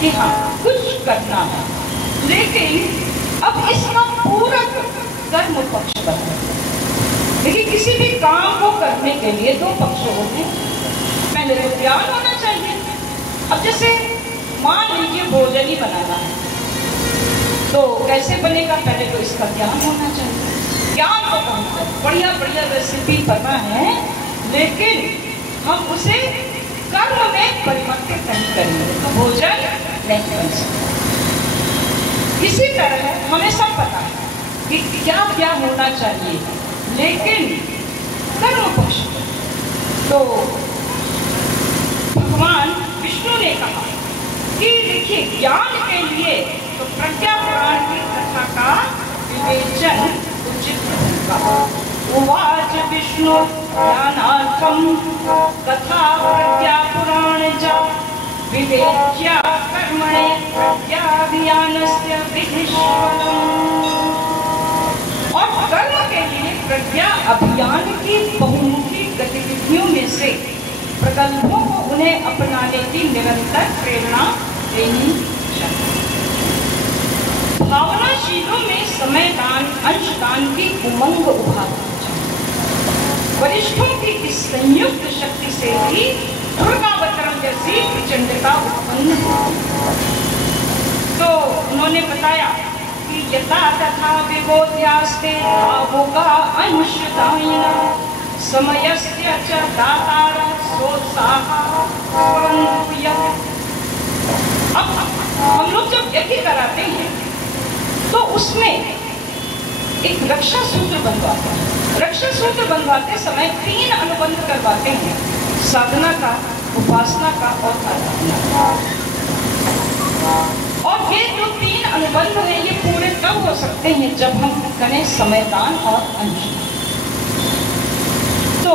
कि हाँ कुछ करना है, लेकिन अब इसका पूरक कर्म पक्ष बनता है। लेकिन किसी भी काम को करने के लिए दो पक्ष होते हैं। पहले तो ज्ञान होना चाहिए। अब जैसे मान लीजिए भोजन ही बनाना है, तो कैसे बनेगा? पहले तो इसका ज्ञान होना चाहिए। ज्ञान तो बहुत है, बढ़िया बढ़िया रेसिपी पता है, लेकिन हम उसे कर्म में परिवर्तित नहीं करेंगे तो भोजन नहीं बन सकता। इसी तरह हमें सब पता है कि क्या क्या होना चाहिए, लेकिन कर्म पक्ष तो भगवान विष्णु ने कहा कि देखिए ज्ञान के लिए तो प्रज्ञा पुराण की कथा का विवेचन उचित होगा। उवाच विष्णु ज्ञानार्थम कथा प्रज्ञा पुराण जा विवेच्या कर्मणे प्रज्ञाभियानस्य विधिष्वलम्। और कर्म के लिए प्रज्ञा अभियान की बहुमुखी गतिविधियों में से प्रकल्पों को उन्हें अपनाने की निरंतर प्रेरणा देनी चाहिए। भावनाशीलों में समय दान, अंश दान की उमंग उभारनी चाहिए। वरिष्ठों की इस संयुक्त शक्ति से ही दुर्गावतरण जैसी प्रचंडता उत्पन्न होती। तो उन्होंने बताया कि यथा तथा विबोध्यास्ते भावुका अंशदायिना समयस्य च दातार सोत्साहः परन्तु यत्। अब हम लोग जब यज्ञ कराते हैं तो उसमें एक रक्षा सूत्र बनवाते हैं। रक्षा सूत्र बनवाते समय 3 अनुबंध करवाते हैं, साधना का, उपासना का और आराधना का। और ये जो 3 अनुबंध हैं ये पूरे तब हो सकते हैं जब हम करें समयदान और अंशदान। तो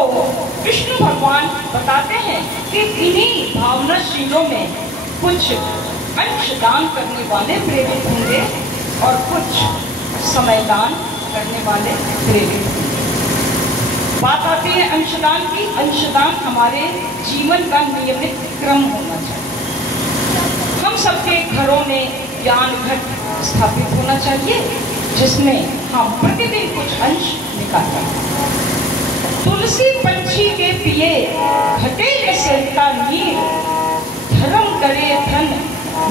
विष्णु भगवान बताते हैं कि इन्हीं भावनाशीलों में कुछ अंशदान करने वाले प्रेरित होंगे और कुछ समयदान करने वाले प्रेरित होंगे। बात आती है अंशदान की। अंशदान हमारे जीवन का नियमित क्रम होना चाहिए। हम सबके घरों में ज्ञान घट स्थापित होना चाहिए जिसमें हम प्रतिदिन कुछ अंश निकालते हैं। तुलसी पंछी के पिए घटे सिरता नीर, धर्म करे धन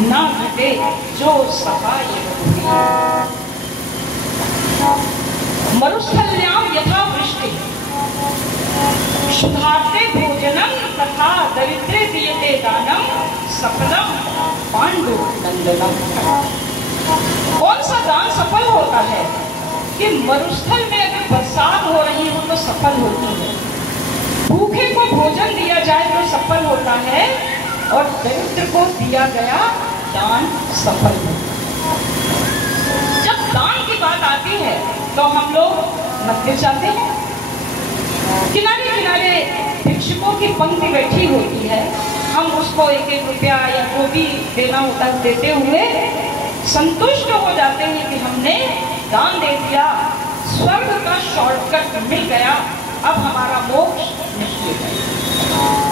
ना घटे जो सहाय मरुस्थल्याम यथा वृष्टि शुद्धार्थे भोजनम तथा दरिद्रे दीयते दानम सफलम पांडु नंदनम। कौन सा दान सफल होता है कि मरुस्थल में अगर बरसात हो रही हो तो सफल होती है, भूखे को भोजन दिया जाए तो सफल होता है, और दरिद्र को दिया गया दान सफल होता है। जब दान की बात आती है तो हम लोग मंदिर जाते हैं, किनारे किनारे भिक्षुकों की पंक्ति बैठी होती है, हम उसको 1-1 रुपया या जो भी देना होता है देते हुए संतुष्ट हो जाते हैं कि हमने दान दे दिया, स्वर्ग का शॉर्टकट मिल गया, अब हमारा मोक्ष निश्चित है।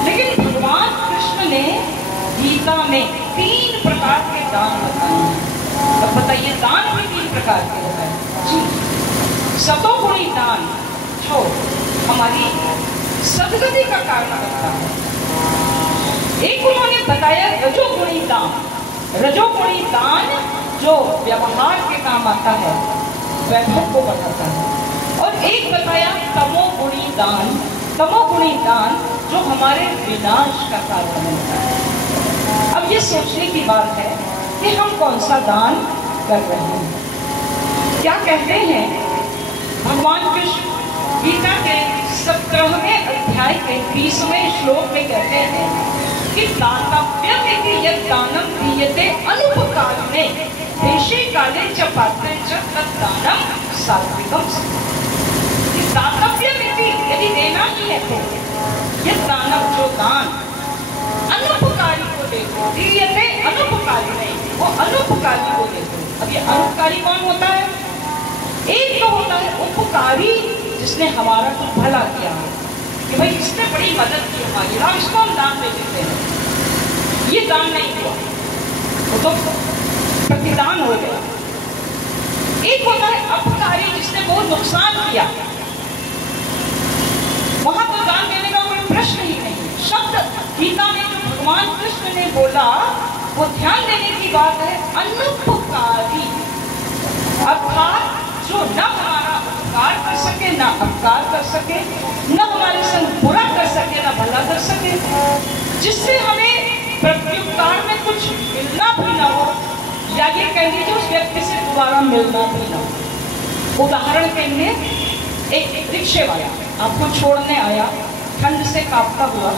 लेकिन भगवान कृष्ण ने गीता में 3 प्रकार के दान बताए हैं। अब बताइए दान भी 3 प्रकार के होते हैं जी। सतोगुणी दान जो हमारी सदगति का कारण बनता है। एक उन्होंने बताया रजोगुणी दान। रजोगुणी दान जो व्यवहार के काम आता है, वैभव को बढ़ाता है। और एक बताया तमोगुणी दान। तमोगुणी दान जो हमारे विनाश का कारण बनता है। अब ये सोचने की बात है कि हम कौन सा दान कर रहे हैं। क्या कहते हैं भगवान कृष्ण गीता के 17वें अध्याय के 20वें श्लोक में कहते हैं कि दातव्यमिति यत् दानं दीयते अनुपकारिणे देशे काले च पात्रे च तत् दानं सात्विकम्। दातव्यमिति यदि देना ही है तो यत् दानं जो दान अनुपकारी को देखो, दीयते अनुपकारिणे वो अनुपकारी को देखो। अब ये अनुपकारी कौन होता है? एक तो होता है उपकारी जिसने हमारा कुछ भला किया है कि भाई इसने बड़ी मदद की हमारी, हम इसको हम दान दे देते हैं, ये दान नहीं हुआ। वो तो प्रतिदान हो गया। एक होता है अपकारी, जिसने बहुत नुकसान किया, वहां तो दान देने का कोई प्रश्न ही नहीं। शब्द गीता में जो भगवान कृष्ण ने बोला वो ध्यान देने की बात है, अनुपकारी, अर्थात जो न हमारा उपकार कर सके, न अपकार कर सके, न हमारे संग बुरा कर सके, न भला कर सके, जिससे हमें प्रत्युपकार में कुछ मिलना भी न हो, या ये कह लीजिए उस व्यक्ति से दोबारा मिलना भी न हो। उदाहरण के लिए एक रिक्शे वाला आपको छोड़ने आया, ठंड से कांपता हुआ,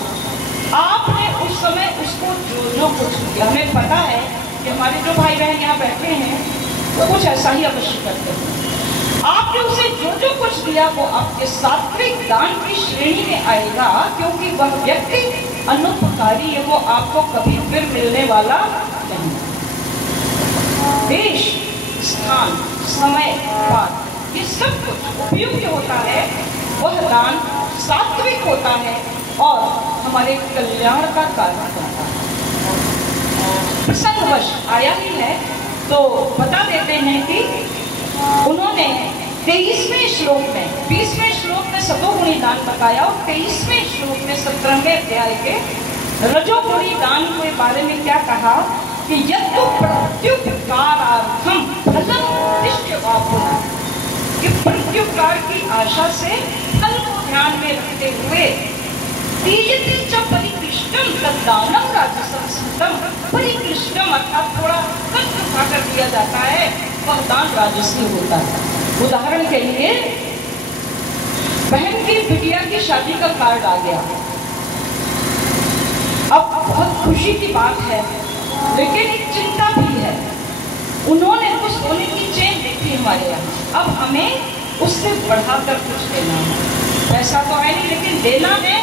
आपने उस समय उसको जो कुछ दिया, हमें पता है कि हमारे जो भाई बहन यहाँ बैठे हैं वो कुछ ऐसा ही अवश्य करते हैं। आपने उसे जो कुछ दिया वो आपके सात्विक दान की श्रेणी में आएगा, क्योंकि वह व्यक्ति अनुपकारी है, वो आपको कभी फिर मिलने वाला नहीं। देश, स्थान, समय, पात्र, ये सब कुछ उपयुक्त होता है, वह दान सात्विक होता है और हमारे कल्याण का कारण बनता है। प्रसंगवश आया ही है तो बता देते हैं कि उन्होंने 23वें श्लोक में, 20वें श्लोक में सतोगुणी दान बताया और 23वें श्लोक में 17वें अध्याय के रजोगुणी दान के बारे में क्या कहा कि यत्तु प्रत्युपकारार्थम फलम उद्दिश्य वापुना, कि प्रत्युपकार की आशा से फल को ध्यान में रखते हुए तीयते च परिकृष्टम तद्दानम राजसंस्कृतम, परिकृष्टम अर्थात थोड़ा कष्ट उठाकर दिया जाता है, वह दान राजसी होता है। उदाहरण के लिए बहन की बिटिया की शादी का कार्ड आ गया, अब बहुत खुशी की बात है, लेकिन एक चिंता भी है। उन्होंने कुछ सोने की चेन देखी हमारे यहाँ, अब हमें उससे बढ़ाकर कुछ देना है। पैसा तो है नहीं, लेकिन देना है,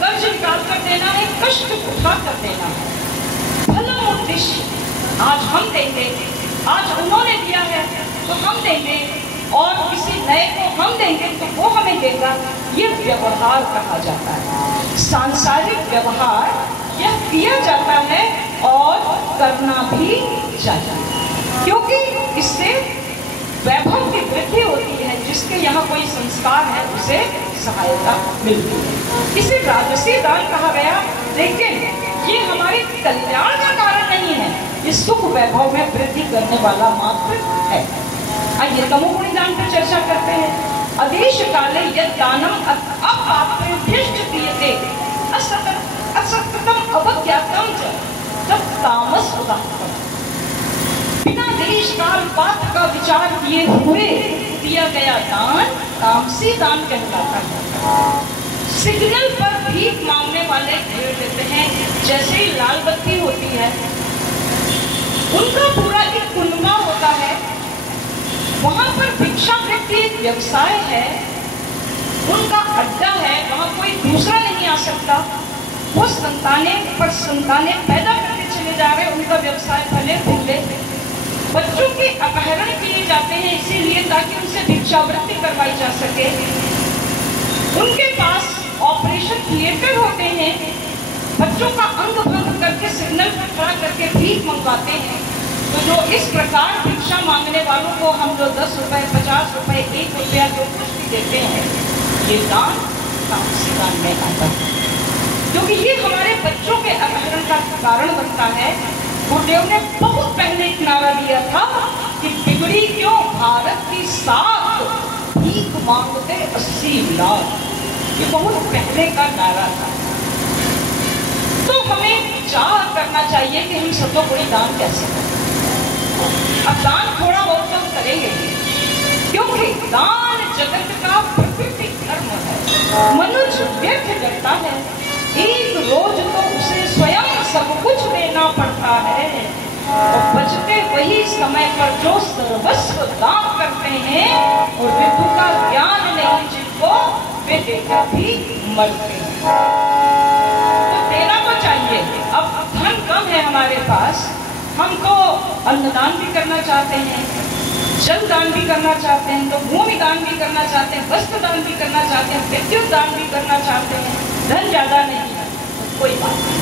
कर्ज निकाल कर देना है, कष्ट उठा कर देना है। फलम उद्देश्य, आज हम देंगे, आज उन्होंने दिया है तो हम देंगे, और किसी नए को हम देंगे तो वो हमें देगा, ये व्यवहार कहा जाता है। सांसारिक व्यवहार यह किया जाता है और करना भी चाहिए, क्योंकि इससे वैभव की वृद्धि होती है। जिसके यहाँ कोई संस्कार है उसे सहायता मिलती है। इसे राजसी दान कहा गया, लेकिन ये हमारे कल्याण का कारण नहीं है, ये सुख वैभव में वृद्धि करने वाला मात्र है। आइए तमोगुणी दान पर चर्चा करते हैं। आदेश काले यद दानम अपात्रेभ्यश्च दीयते असत्तम अवज्ञातम च तत् तामस उदाहरणम्। बिना देश काल पात्र का विचार किए हुए दिया गया दान तामसी दान कहलाता है। सिग्नल पर भीख मांगने वाले घेर लेते हैं, जैसे ही लाल बत्ती होती है उनका पूरा एक कुनबा होता है, वहां पर भिक्षावृत्ति एक व्यवसाय है, उनका अड्डा है, वहां कोई दूसरा नहीं आ सकता। वो संतानें पैदा करके चले जा रहे हैं, उनका व्यवसाय भले भूले। बच्चों के अपहरण किए जाते हैं इसीलिए ताकि उनसे भिक्षावृत्ति करवाई जा सके। उनके पास ऑपरेशन थिएटर होते हैं, बच्चों का अंग भंग करके सिग्नल पर खड़ा करके भीख मंगवाते हैं। तो जो इस प्रकार भिक्षा मांगने वालों को हम जो 10 रुपए, 50 रुपए, 1 रुपया जो कुछ भी देते हैं, ये दान तामसी दान में आता है, क्योंकि ये हमारे बच्चों के अपहरण का कारण बनता है। गुरुदेव ने बहुत पहले एक नारा दिया था कि बिगड़ी क्यों भारत की साख, भीख मांगते 80 लाख, ये बहुत पहले का नारा था। तो हमें विचार करना चाहिए कि हम सतोगुणी दान कैसे करें। अब दान थोड़ा बहुत हम करेंगे, क्योंकि दान जगत का प्रकृति धर्म है। मनुष्य व्यर्थ करता है, एक रोज तो उसे स्वयं सब कुछ देना पड़ता है, और बचते वही समय पर जो सर्वस्व दान करते हैं और विभु का ज्ञान नहीं जिनको, वे देकर भी मरते हैं। तो देना तो चाहिए। अब धन कम है हमारे पास, हम तो अन्नदान भी करना चाहते हैं, जल दान भी करना चाहते हैं, तो भूमि दान भी करना चाहते हैं, वस्त्र दान भी करना चाहते हैं, विद्युत दान भी करना चाहते हैं। धन ज्यादा नहीं है, कोई बात नहीं,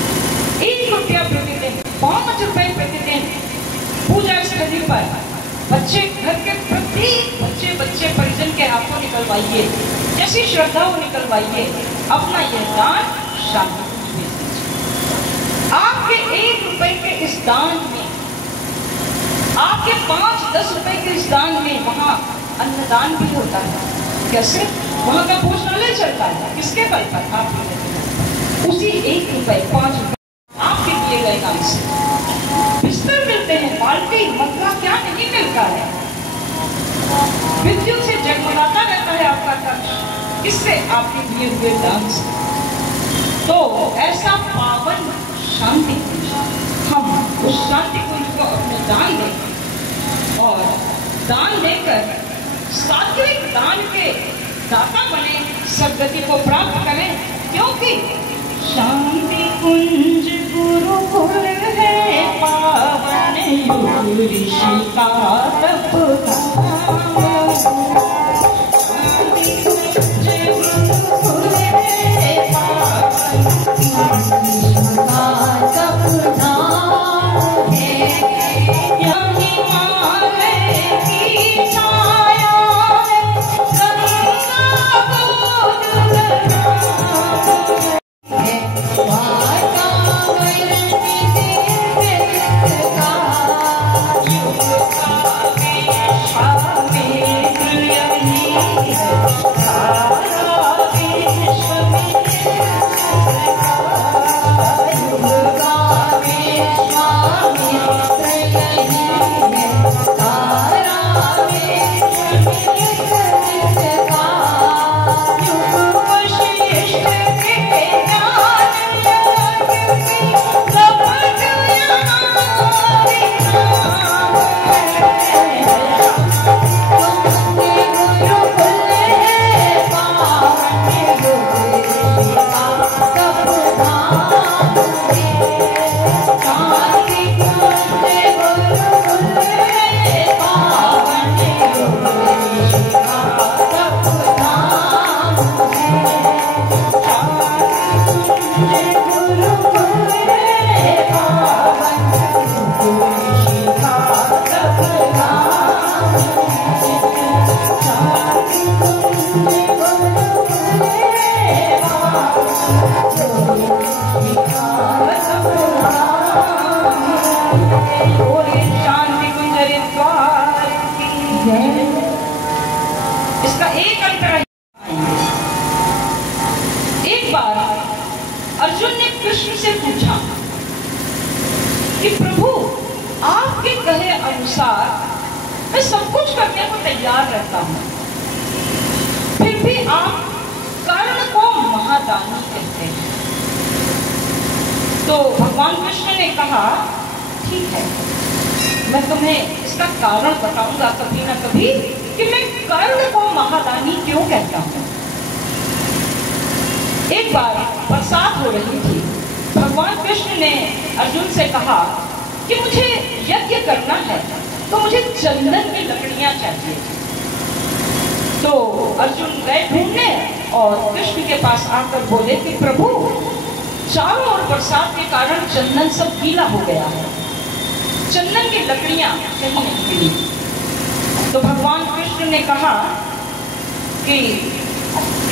1 रुपया प्रतिदिन 5 रुपए प्रतिदिन पूजा स्थली पर बच्चे घर के प्रत्येक बच्चे परिजन के हाथों निकलवाइए, जैसी श्रद्धा हो निकलवाइए। अपना यह दान शांति कुंज में दीजिए। आपके 1 रुपए के इस दान में, आपके 5-10 रुपए के इस दान में वहां अन्नदान भी होता है। कैसे? वहां का भोजनालय चलता है, किसके बल पर? आपके। उसी 1 रुपए 5 रुपए आपके दिए गए दान से बिस्तर मिलते हैं, बाल्टी मग्गा क्या नहीं मिलता है। विद्युत से जगमगाता रहता है आपका कक्ष, किससे? आपके दिए हुए दान से। तो ऐसा पावन शांति कुंज, हम उस शांति कुंज को अपने दान दें और दान देकर सात्विक दान के दाता बने, सद्गति को प्राप्त करें। क्योंकि शांति कुंज गुरुकुल है पावन युग ऋषि का तप धाम। शांति कुंज गुरुकुल है पावन ऋषि का तप धाम है। यही हिमालय की छाया है, गंगा गोद लगा इसका एक अंतर है। एक बार अर्जुन ने कृष्ण से पूछा कि प्रभु, आपके कहे अनुसार मैं सब कुछ करने को तैयार रहता हूं, फिर भी आप कर्ण को महादानी कहते हैं। तो भगवान कृष्ण ने कहा, ठीक है, मैं तुम्हें इसका कारण बताऊंगा कभी ना कभी कि मैं कर्ण को महादानी क्यों कहता हूं। एक बार बरसात हो रही थी। भगवान कृष्ण ने अर्जुन से कहा कि मुझे यज्ञ करना है, तो मुझे चंदन की लकड़ियां चाहिए। तो अर्जुन गए ढूंढने और कृष्ण के पास आकर बोले कि प्रभु, चारों ओर बरसात के कारण चंदन सब गीला हो गया है, चंदन की लकड़ियां कहीं नहीं मिली। तो भगवान कृष्ण ने कहा कि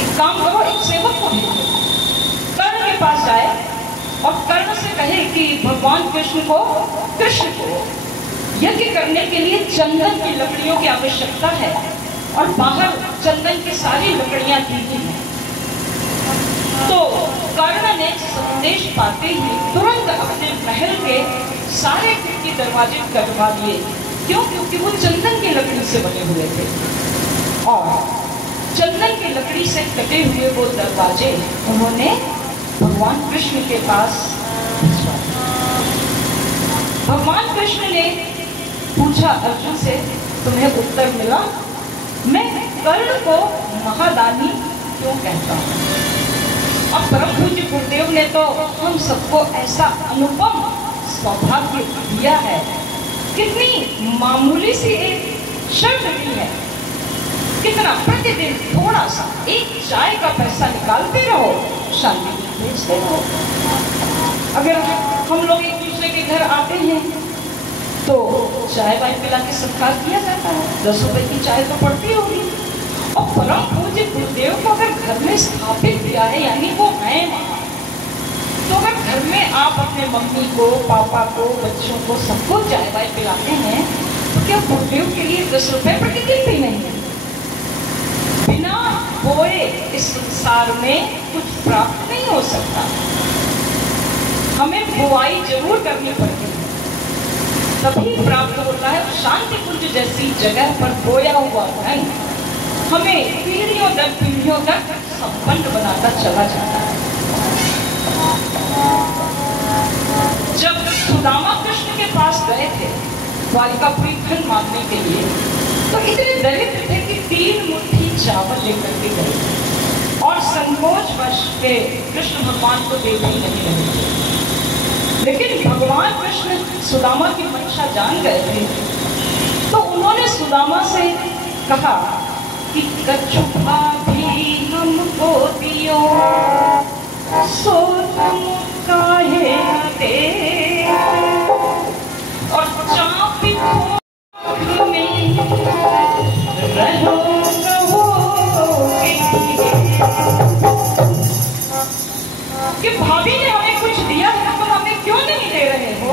एक काम करो, एक सेवक को भेजो, कर्ण के पास जाए और कर्ण से कहे कि भगवान कृष्ण को यज्ञ करने के लिए चंदन की लकड़ियों की आवश्यकता है और बाहर चंदन की सारी लकड़ियां दी हुई हैं। तो कर्ण ने संदेश पाते ही तुरंत अपने महल के सारे खिड़की दरवाजे कटवा दिए। क्यों? क्योंकि वो चंदन की लकड़ी से बने हुए थे और चंदन की लकड़ी से कटे हुए वो दरवाजे उन्होंने भगवान कृष्ण के पास भिजवा दिए। भगवान कृष्ण ने पूछा अर्जुन से, तुम्हें उत्तर मिला? मैं कर्ण को महादानी क्यों कहता हूँ? अब परम पूज्य गुरुदेव ने तो हम सबको ऐसा अनुपम सौभाग्य दिया है। कितनी मामूली सी एक शर्त दी है, कितना प्रतिदिन थोड़ा सा एक चाय का पैसा निकालते रहो, शांति भेजते रहो। अगर हम लोग एक दूसरे के घर आते हैं तो चाय वाय पिला के सत्कार किया जाता है, 10 रुपए की चाय तो पड़ती होगी। और परम पूज्य गुरुदेव को अगर घर में स्थापित किया है, यानी वो है वहाँ, तो अगर घर में आप अपने मम्मी को, पापा को, बच्चों को, सबको चाय वाय पिलाते हैं, तो क्या गुरुदेव के लिए 10 रुपए प्रतिदिन भी नहीं है? बिना बोए इस संसार में कुछ प्राप्त नहीं हो सकता। हमें बुआई जरूर करनी पड़ती है, तभी प्राप्त होता है। शांति कुंज जैसी जगह पर बोया हुआ धन हमें पीढ़ियों तक संपन्न बनाता चला जाता है। जब सुदामा कृष्ण के पास गए थे द्वारिकापुरी धन मांगने के लिए, तो इतने दरिद्र थे कि 3 मुट्ठी चावल लेकर के गए और संकोचवश के कृष्ण भगवान को देते ही नहीं रहे थे। लेकिन भगवान कृष्ण सुदामा की मंशा जान गए थे, तो उन्होंने सुदामा से कहा कि कछुआ भी हमको दियो, सो तुम काहे दे, और चापी में रहो कि भाभी ने हमें कुछ दिया है, तो हमें क्यों नहीं दे रहे हो?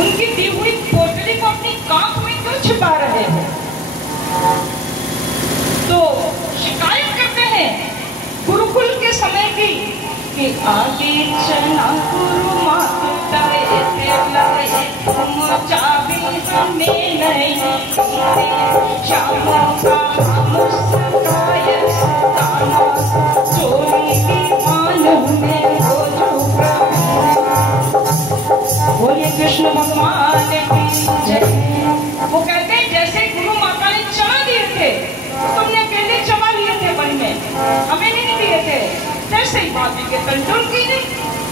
उनकी दी हुई पोटली को अपनी कांख में क्यों छिपा रहे हो? तो शिकायत करते हैं गुरुकुल के समय की कि आगे चलना गुरु माता लाए तुम चाबी हमें नहीं, श्याम का मुस्काय चोरी की मान में हो बोलिए कृष्ण भगवान की जय। वो कहते हैं जैसे गुरु माता ने चना दिए थे, तुमने अकेले चना लिए थे वन में, हमें नहीं दिए थे, जैसे ही भाभी के कंट्रोल की नहीं,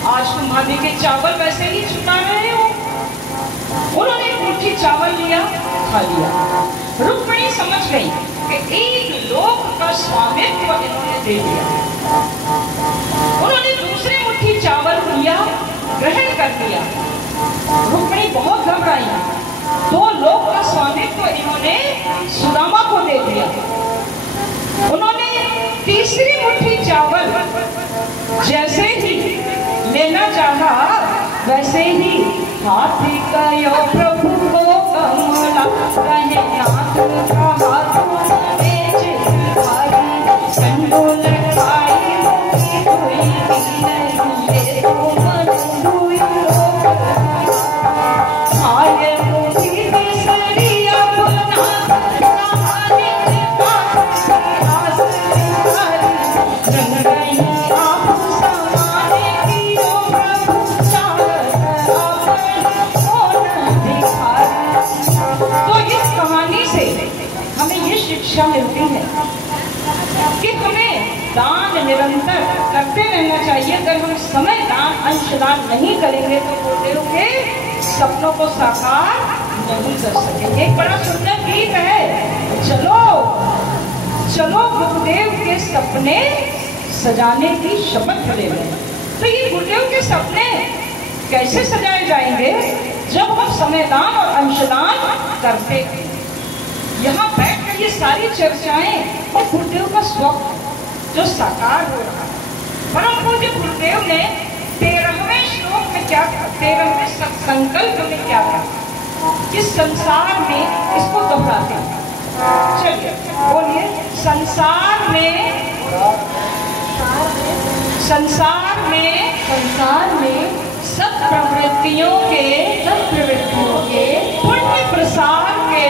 आज तुम भाभी के चावल वैसे ही छुपा रहे हो। उन्होंने एक मुट्ठी चावल लिया, खा लिया। रुक्मिणी समझ गई कि एक लोक का स्वामित्व इन्होंने दे दिया। उन्होंने दूसरी मुट्ठी चावल लिया, ग्रहण कर लिया। रुक्मिणी बहुत घबराई, 2 लोक का स्वामित्व इन्होंने सुदामा को दे दिया। उन्होंने तीसरी मुट्ठी चावल जैसे ही लेना चाहा, वैसे ही हाथी कयो प्रभु को कमला, कहे नाथ का हाथ बेचे भारी, संडोल खाई मुखी कोई नहीं ले तो मन हुई आए मुखी बिसरिया बुना कहानी के पास आस रंग गई आप समाने की ओ प्रभु चाहत तो इस कहानी से हमें ये शिक्षा मिलती है कि हमें दान निरंतर करते रहना चाहिए। अगर हम समय दान अंशदान नहीं करेंगे तो गुरुदेव के सपनों को साकार नहीं कर सकेंगे। एक बड़ा सुंदर गीत है, चलो चलो गुरुदेव के सपने सजाने की शपथ ले लें। तो ये गुरुदेव के सपने कैसे सजाए जाएंगे? जब हम समयदान और अंशदान करते हैं। यहाँ बैठकर ये सारी चर्चाएं और गुरुदेव का स्वप्न जो साकार हो रहा है। परम पूज्य गुरुदेव ने 13वें श्लोक में क्या कहा, 13वें संकल्प में क्या कहा? इस संसार में इसको दोहराते हैं। चलिए बोलिए, संसार में सब प्रवृत्तियों के पुण्य प्रसार के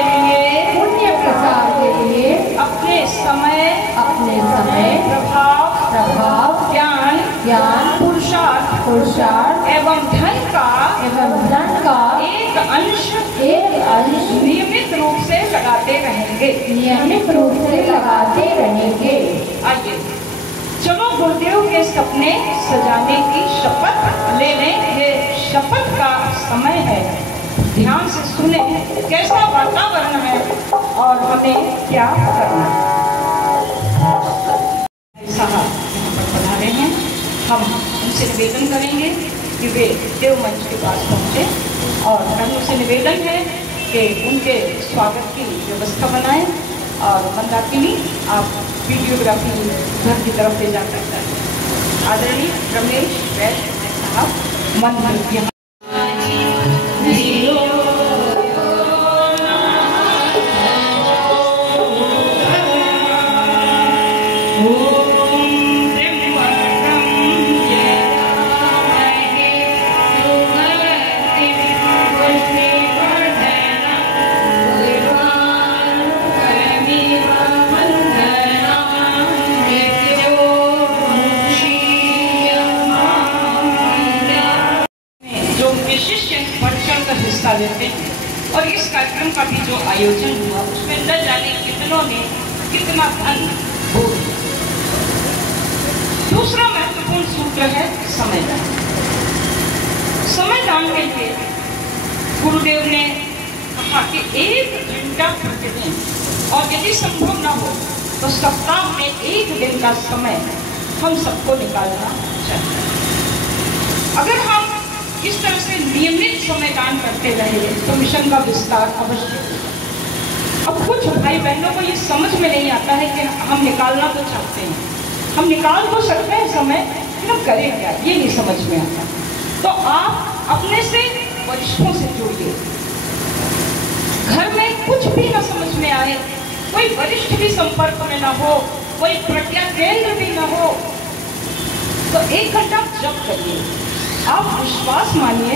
लिए अपने समय प्रभाव ज्ञान पुरुषार्थ एवं धन का एक अंश नियमित रूप से लगाते रहेंगे। आइए चलो गुरुदेव के सपने सजाने की शपथ ले लें। ये शपथ का समय है, ध्यान से सुने कैसा वातावरण है और हमें क्या करना है। साहब यहाँ पर बना रहे हैं, हम उनसे निवेदन करेंगे कि वे देव मंच के पास पहुँचे और हम उनसे निवेदन है कि उनके स्वागत की व्यवस्था बनाएं और मंदाकिनी आप वीडियोग्राफी घर की तरफ ले जा सकते हैं। आदरणीय रमेश वैद्य साहब मंदिर यहाँ लेते हैं। और इस कार्यक्रम का भी जो आयोजन हुआ उसमें न जाने कितनों ने कितना धन खो दिया। दूसरा महत्वपूर्ण सूत्र है समयदान। समयदान के लिए गुरुदेव ने कहा कि 1 घंटा प्रतिदिन और यदि संभव न हो तो सप्ताह में 1 दिन का समय हम सबको निकालना चाहिए। अगर हम इस तरह से नियमित समयदान करते रहे तो मिशन का विस्तार अवश्य होगा। अब कुछ भाई बहनों को ये समझ में नहीं आता है कि हम निकालना तो चाहते हैं, हम निकाल तो सकते हैं समय, लेकिन हम करें क्या, ये नहीं समझ में आता। तो आप अपने से वरिष्ठों से जुड़िए। घर में कुछ भी ना समझ में आए, कोई वरिष्ठ भी संपर्क में ना हो, कोई प्रज्ञा केंद्र भी ना हो, तो 1 घंटा जप करिए। आप विश्वास मानिए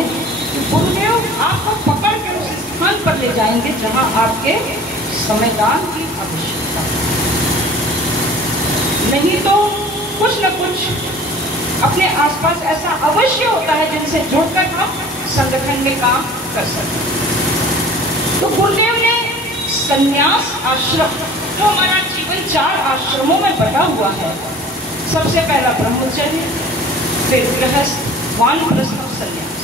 कि गुरुदेव आपको पकड़ के उस स्थान पर ले जाएंगे जहां आपके समयदान की आवश्यकता है। नहीं तो कुछ न कुछ अपने आसपास ऐसा अवश्य होता है जिनसे जुड़कर हम संगठन में काम कर सकते हैं। तो गुरुदेव ने संन्यास आश्रम, जो हमारा जीवन 4 आश्रमों में बटा हुआ है, सबसे पहला ब्रह्मचर्य, फिर गृहस्थ, वानप्रस्थ, संन्यास।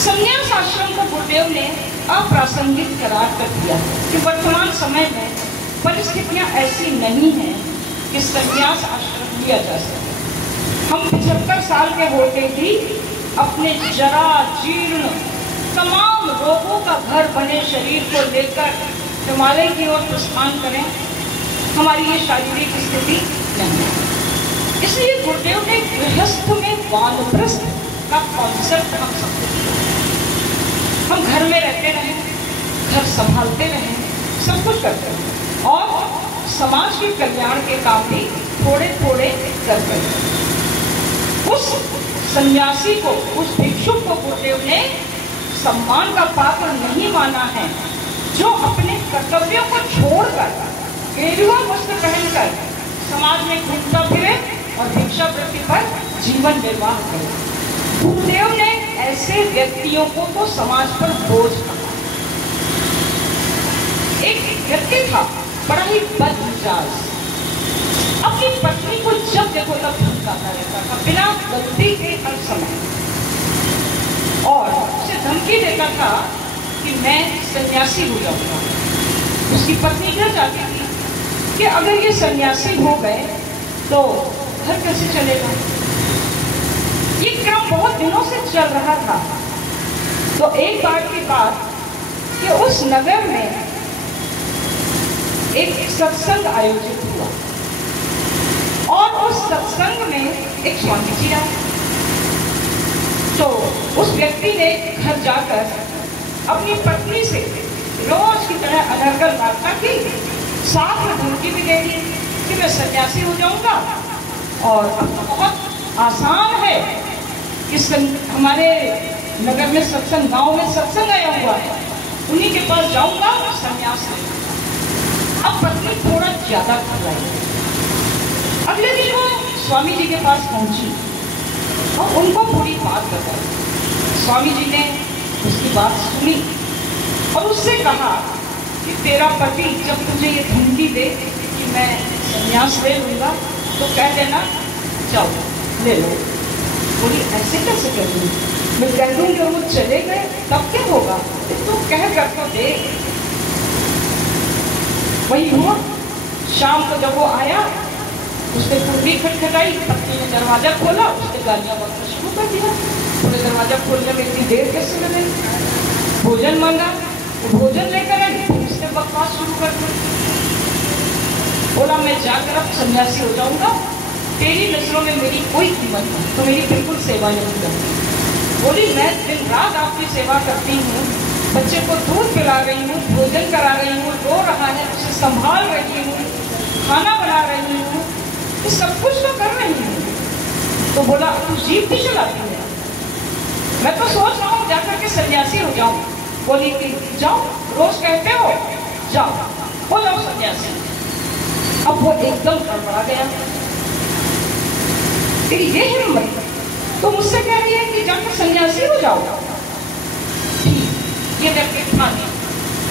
संन्यास आश्रम को गुरुदेव ने अप्रासंगिक करार कर दिया कि वर्तमान समय में परिस्थितियां ऐसी नहीं हैं कि संन्यास आश्रम लिया जा सके। हम 75 साल के होते ही अपने जरा जीर्ण तमाम रोगों का घर बने शरीर को लेकर हिमालय की ओर प्रस्थान करें, हमारी ये शारीरिक स्थिति नहीं है। इसलिए गुरुदेव ने गृहस्थ में वानप्रस्थ का कॉन्सेप्ट हम सबको दिया। हम घर में रहते रहें, घर संभालते रहें, सब कुछ करते रहें और समाज के कल्याण के काम भी थोड़े थोड़े करते रहें। उस सन्यासी को, उस भिक्षुक को गुरुदेव ने सम्मान का पात्र नहीं माना है जो अपने कर्तव्यों को छोड़कर गेरुआ वस्त्र पहनकर समाज में घूमता फिरे और भिक्षावृत्ति पर जीवन निर्वाह करे। गुरुदेव ने ऐसे व्यक्तियों को तो समाज पर बोझ कहा। एक व्यक्ति था बड़ा ही बदमिजाज, अपनी पत्नी को जब देखो तब धमकाता रहता था बिना गलती के हर समय, और उसे धमकी देता था कि मैं सन्यासी हो जाऊंगा। उसकी पत्नी क्या चाहती थी कि अगर ये सन्यासी हो गए तो घर कैसे चलेगा। ये क्रम बहुत दिनों से चल रहा था। तो एक बार की बात कि उस नगर में एक सत्संग आयोजित हुआ और उस सत्संग में एक स्वामी जी आए। तो उस व्यक्ति ने घर जाकर अपनी पत्नी से रोज की तरह अनर्गल वार्ता की, साथ में धमकी भी दे दी कि मैं सन्यासी हो जाऊंगा और अब तो बहुत आसान है कि हमारे नगर में सत्संग, गांव में सत्संग आया हुआ है, उन्हीं के पास जाऊंगा सन्यास लेगा। अब पत्नी थोड़ा ज्यादा घबराई। अगले दिन वो स्वामी जी के पास पहुंची और उनको पूरी बात बताई। स्वामी जी ने उसकी बात सुनी और उससे कहा कि तेरा पति जब तुझे ये धमकी दे कि मैं संन्यास ले लूंगा तो कह देना जाओ ले लो। बोली ऐसे कैसे कर दूँ, मैं कह दूँगी और वो चले गए तब क्या होगा, तो कह कर तो दे। वही हुआ। शाम को जब वो आया उसने कुंडी खटखटाई, पत्नी ने दरवाजा खोला, उसने गालियां बकना शुरू कर दिया। बोले बोले दरवाजा खोलने में इतनी देर कैसे लगेगी? भोजन मांगा, भोजन लेकर आई, उसने बकवास शुरू कर दी। बोला मैं जाकर अब सन्यासी हो जाऊंगा, तेरी नजरों में मेरी कोई कीमत नहीं, तो मेरी बिल्कुल सेवा नहीं करती। बोली मैं दिन रात आपकी सेवा करती हूँ, बच्चे को दूध पिला रही हूँ, भोजन करा रही हूँ, रो रहा है उसे संभाल रही हूँ, खाना बना रही हूँ, ये सब कुछ तो कर रही हूँ। तो बोला तू जीप भी चलाती है? मैं तो सोच रहा हूँ जाकर के सन्यासी हो जाऊं। बोली कि जाओ, रोज कहते हो, जाओ हो जाओ सन्यासी। अब वो एकदम गड़बड़ा गया, तेरी ये हिम्मत, तो मुझसे कह रही है कि जाकर सन्यासी हो जाओ? ये करके खाने,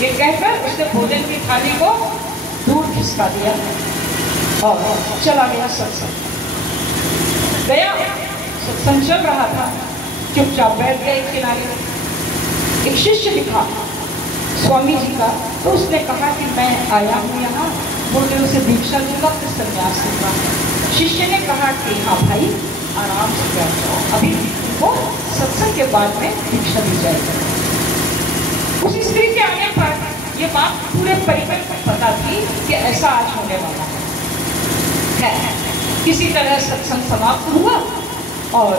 ये कहकर उसने भोजन की थाली को दूर खिसका दिया और चला गया सत्संग। गया, सत्संग चल रहा था, चुपचाप बैठ गया एक किनारे। एक शिष्य दिखा स्वामी जी का, तो उसने कहा कि मैं आया हूँ यहाँ, बोले उसे दीक्षा दूंगा, फिर संन्यास दूंगा। शिष्य ने कहा कि हाँ भाई आराम से बैठ जाओ, अभी वो सत्संग के बाद में दीक्षा दी जाएगी। उस स्त्री के आने पर ये बात पूरे परिवार को पता थी कि ऐसा आज होने वाला है। किसी तरह सत्संग समाप्त हुआ और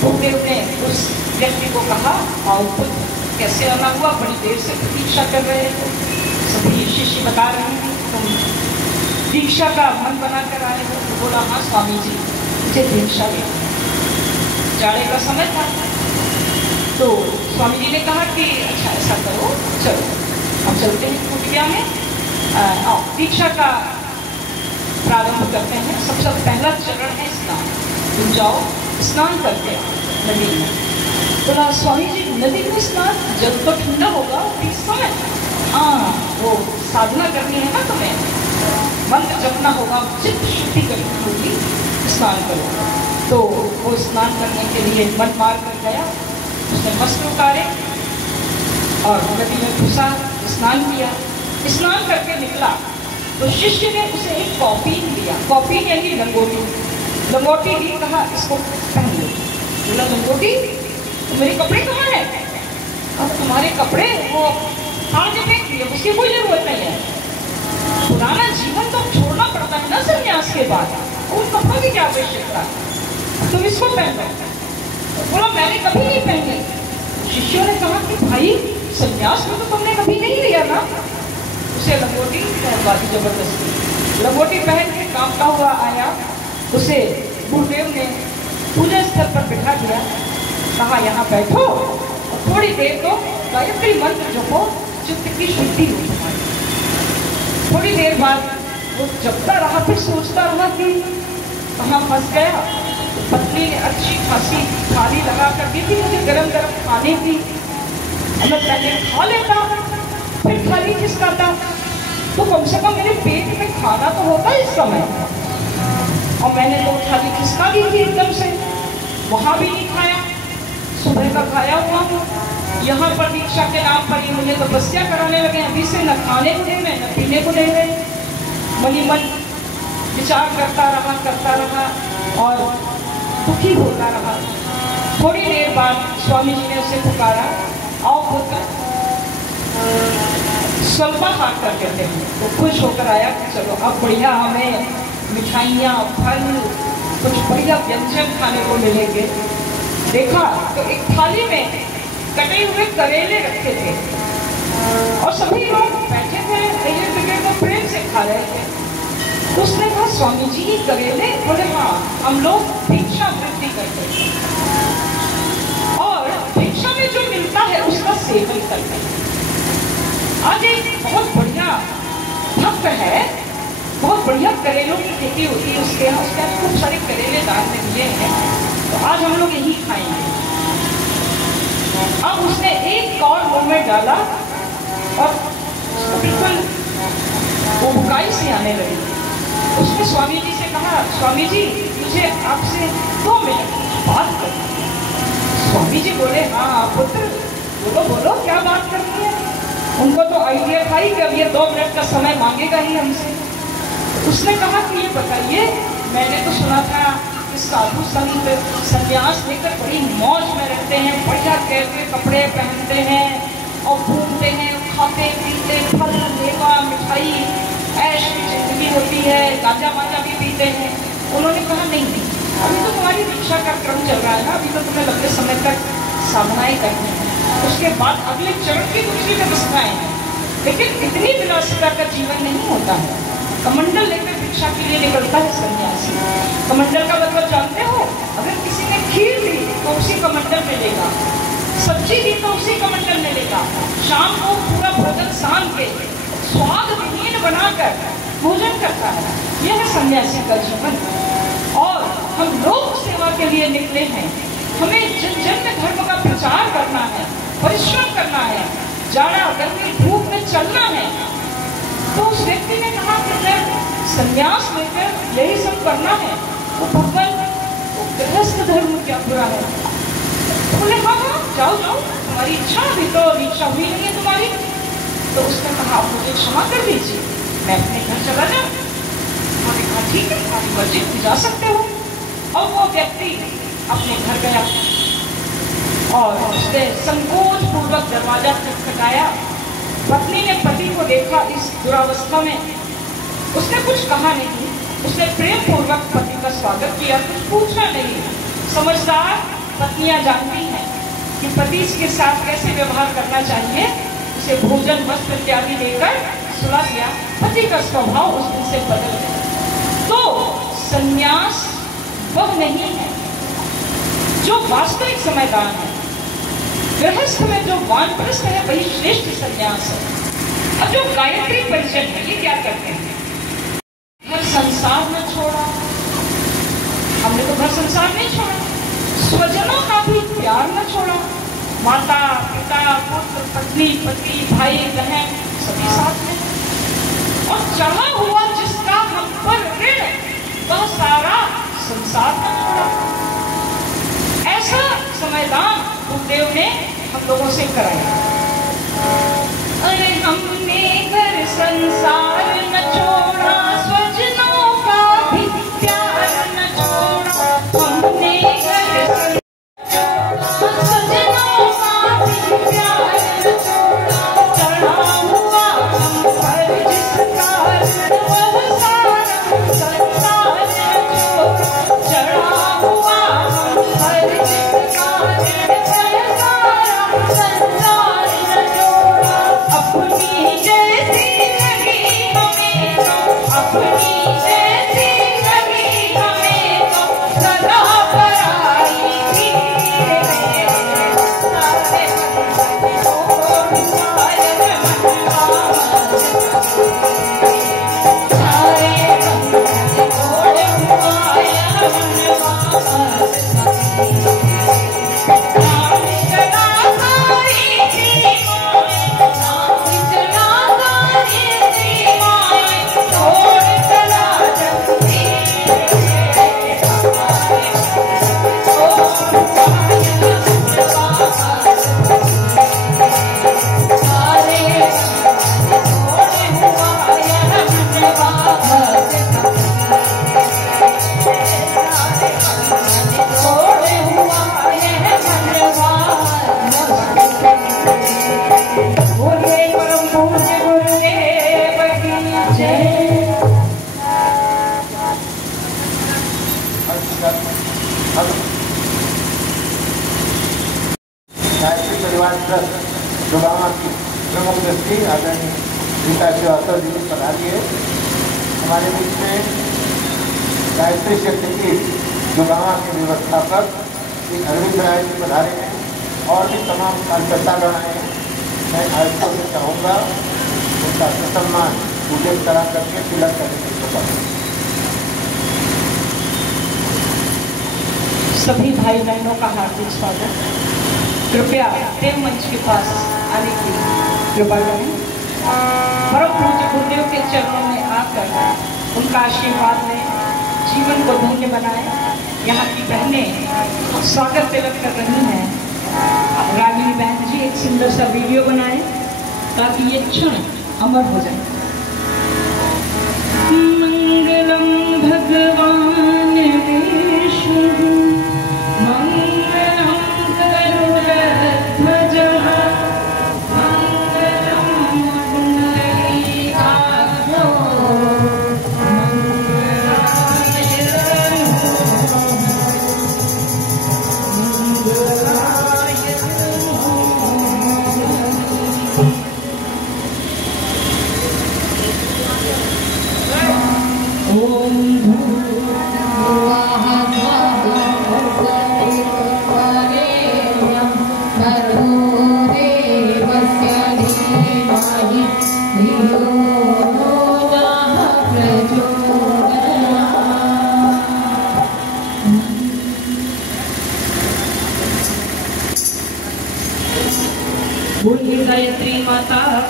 गुरुदेव ने उस व्यक्ति को कहा आओ पुत्र, कैसे आना हुआ? बड़ी देर से प्रतीक्षा कर रहे थे। सभी शिष्य बता रहे हैं तुम दीक्षा का मन बना कर आए हो। तो बोला हाँ स्वामी जी, मुझे दीक्षा ले। जाड़े का समय था, तो स्वामी जी ने कहा कि अच्छा ऐसा करो, चलो हम चलते हैं कुटिया में, आओ दीक्षा का प्रारंभ करते हैं। सबसे पहला चरण है स्नान, तुम जाओ स्नान करके नदी में। बोला स्वामी जी नदी में स्नान, जल तो ठंडा होगा इस समय? हाँ वो साधना करनी है ना तुम्हें, मंत्र जपना होगा, चित्त शुद्धि करनी होगी, स्नान करो। तो वो स्नान करने के लिए मन मार कर गया, उसने वस्त्र उतारे और नदी में घुसा, स्नान किया। स्नान करके निकला तो शिष्य ने उसे एक कॉपीन दिया, कॉपीन यानी लंगोटी, लंगोटी दी, कहा इसको पहन लो। बोला लंगोटी? तो मेरे कपड़े कहाँ हैं? अब तुम्हारे कपड़े वो आगे फेंक दिए, उसकी कोई जरूरत नहीं है। पुराना जीवन तो छोड़ना पड़ता है ना संन्यास के बाद, उन कपड़ों की क्या आवश्यकता, तुम इसको पहन लो। बोला मैंने कभी नहीं पहने। शिष्यों ने कहा कि भाई संन्यास में तो तुमने कभी नहीं लिया ना। उसे लंगोटी पहनवा दी जबरदस्ती, लंगोटी पहन के कांपता हुआ आया। उसे गुरुदेव ने पूजा स्थल पर बिठा दिया, कहा यहाँ बैठो और थोड़ी देर तो गायत्री मंत्र जपो, चित्त की शुद्धि हो तुम्हारी। थोड़ी देर बाद वो जपता रहा, फिर सोचता रहा कि कहाँ फंस गया। पत्नी ने अच्छी खासी थाली लगा कर दी थी मुझे गरम गरम खाने की, मैं पहले खा लेता फिर थाली खिसकाता, तो कम से कम मेरे पेट में खाना तो होता इस समय। और मैंने तो थाली खिसका दी थी एकदम से, वहाँ भी नहीं खाया, सुबह का खाया हुआ हूँ। यहाँ पर दीक्षा के नाम पर ही मुझे तपस्या कराने लगे, अभी से न खाने को दे रहे न पीने को दे रहे। मनी मन विचार करता रहा और दुखी होता रहा। थोड़ी देर बाद स्वामी जी ने उसे पुकारा, आओ पुत्र स्वल्पाहार कर देते हैं। तो खुश होकर आया कि चलो अब बढ़िया हमें मिठाइयाँ, फल, कुछ बढ़िया व्यंजन खाने को मिलेंगे। देखा तो एक थाली में कटे हुए करेले रखे थे और सभी लोग बैठे थे, एक दूसरे को प्रेम से खा रहे थे। तो उसने कहा स्वामी जी ये करेले? बोले हाँ, हम लोग भिक्षा वृत्ति करते हैं और भिक्षा में जो मिलता है उसका सेवन करते हैं। आज एक बहुत बढ़िया भक्त है, बहुत बढ़िया करेलों की खेती होती है उसके यहाँ, उसके यहाँ खूब सारे करेले दान में मिले हैं, तो आज हम लोग यही खाएंगे। अब उसने एक कौर मुंह में डाला और बिल्कुल उबकाई से आने लगी। उसने स्वामी जी से कहा, स्वामी जी मुझे आपसे 2 मिनट बात करनी है। स्वामी जी बोले हाँ पुत्र बोलो बोलो क्या बात करनी है। उनको तो आइडिया था ही कि अब ये 2 मिनट का समय मांगेगा ही हमसे। उसने कहा कि ये बताइए, मैंने तो सुना था कि साधु संत संन्यास लेकर बड़ी मौज में रहते हैं, बढ़िया के कपड़े पहनते हैं और घूमते हैं, खाते पीते, फल मेवा मिठाई ऐश की जिंदगी होती है, गांजा वांजा भी पीते हैं। उन्होंने कहा नहीं, अभी तो तुम्हारी दीक्षा का क्रम चल रहा है ना, अभी तो तुम्हें लंबे समय तक साधनाएं करनी है, उसके बाद अगले चरण की दूसरी व्यवस्थाएं हैं। लेकिन इतनी विलासिता का जीवन नहीं होता है। कमंडल लेकर भिक्षा के लिए निकलता है सन्यासी। कमंडल का मतलब जानते हो? अगर किसी ने खीर ली तो उसी कमंडल में लेगा, सब्जी दी तो उसी कमंडल में लेगा, शाम को पूरा भोजन सान के स्वाद विहीन बनाकर भोजन करता है। यह है सन्यासी का जीवन। और हम लोक सेवा के लिए निकले हैं, हमें जन जन में धर्म का प्रचार करना है, परिश्रम करना है, जाड़ा गर्मी धूप में चलना है। तो उस व्यक्ति ने कहा कि अगर संन्यास लेकर यही सब करना है तो भगवान तो गृहस्थ धर्म क्या बुरा है? बोले हाँ हाँ जाओ जाओ, तुम्हारी इच्छा, अभी तो इच्छा हुई नहीं है तुम्हारी। तो उसने कहा आप मुझे क्षमा कर दीजिए, मैं अपने घर चला जाऊं। उन्होंने कहा ठीक है, आप मस्जिद जा सकते हो। और वो व्यक्ति अपने घर गया और उसने संकोच पूर्वक दरवाजा खटखटाया। पत्नी ने पति को देखा इस दुरावस्था में, उसने कुछ कहा नहीं, उसने प्रेम पूर्वक पति का स्वागत किया, कुछ पूछा नहीं। समझदार पत्नियां जानती हैं कि पति के साथ कैसे व्यवहार करना चाहिए। उसे भोजन वस्त्र इत्यादि देकर सुला दिया। पति का स्वभाव उस दिन से बदल गया। तो संन्यास वह नहीं है जो वास्तविक समयदान है। गृहस्थ में जो वानप्रस्थ है वही श्रेष्ठ संन्यास है। अब जो गायत्री परिजन है ये क्या करते हैं? घर संसार में छोड़ा, हमने तो घर संसार नहीं छोड़ा, स्वजनों का भी प्यार न छोड़ा। माता पिता पुत्र पत्नी पति भाई बहन सभी साथ में, और चढ़ा हुआ जिसका हम पर ऋण वह सारा संसार न छोड़ा। ऐसा समयदान गुरुदेव ने हम लोगों से कराया। अरे हमने घर संसार न छोड़ा, स्वजनों का भी प्यार न छोड़ा। हमने घर स्वजनों का भी प्यार न छोड़ा। चढ़ा हुआ हम पर जिसका वह सारा संसार न छोड़ा। चढ़ा हुआ हम पर जिसका वह सारा संसार न छोड़ा। अपनी जैसी लगी हमें तो, अपनी जैसी लगी हमें तो, सदा पराई थी सारे गायत्री परिवार ट्रस्ट दुगामा की प्रमुख व्यक्ति आदरणीय रीता श्रीवास्तव जी पधारी है। हमारे बीच में गायत्री शक्तिपीठ दुगामा के व्यवस्थापक श्री अरविंद राय जी पधारे हैं और भी तमाम कार्यकर्तागण हैं। मैं आयुक्तों से चाहूँगा उनका सम्मान पूजन करा करके तिलक करने की कृपा। सभी भाई बहनों का हार्दिक स्वागत। कृपया देव मंच के पास आने की कृपा करें। परम पूज्य गुरुदेव के चरणों में आकर उनका आशीर्वाद लें, जीवन को धन्य बनाएं। यहाँ की बहनें स्वागत तिलक कर रही हैं। रागिनी बहन जी एक सुंदर सा वीडियो बनाएं ताकि ये क्षण अमर हो जाए। मंगलम भगवान विष्णु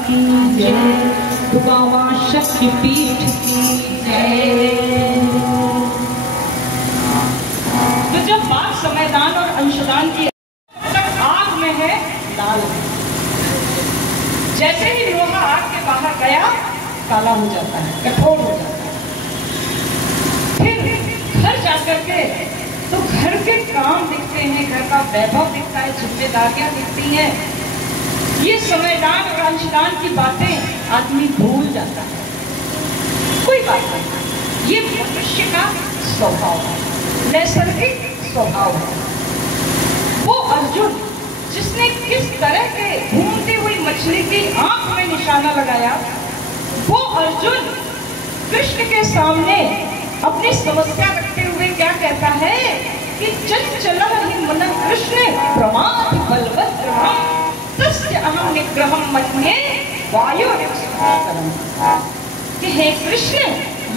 की जय, दुगावा शक्ति पीठ की जय। तो जब बात समयदान और अंशदान की तक आग में है लाल, जैसे ही लोहा आग के बाहर गया काला हो जाता है, कठोर हो जाता है। फिर घर जाकर के तो घर के काम दिखते हैं, घर का वैभव दिखता है, जिम्मेदारियां दिखती हैं। ये समयदान और अंशदान की बातें आदमी भूल जाता है। कोई बात नहीं, ये मनुष्य का स्वभाव है, नैसर्गिक स्वभाव है। वो अर्जुन जिसने किस तरह के घूमती हुई मछली की आंख में निशाना लगाया, वो अर्जुन कृष्ण के सामने अपनी समस्या रखते हुए क्या कहता है कि चंचलः हि मनः कृष्ण प्रमाद बलवद्ग्रहं तस्य अहं निग्रहं मन्ये वायुरिव। कि हे कृष्ण,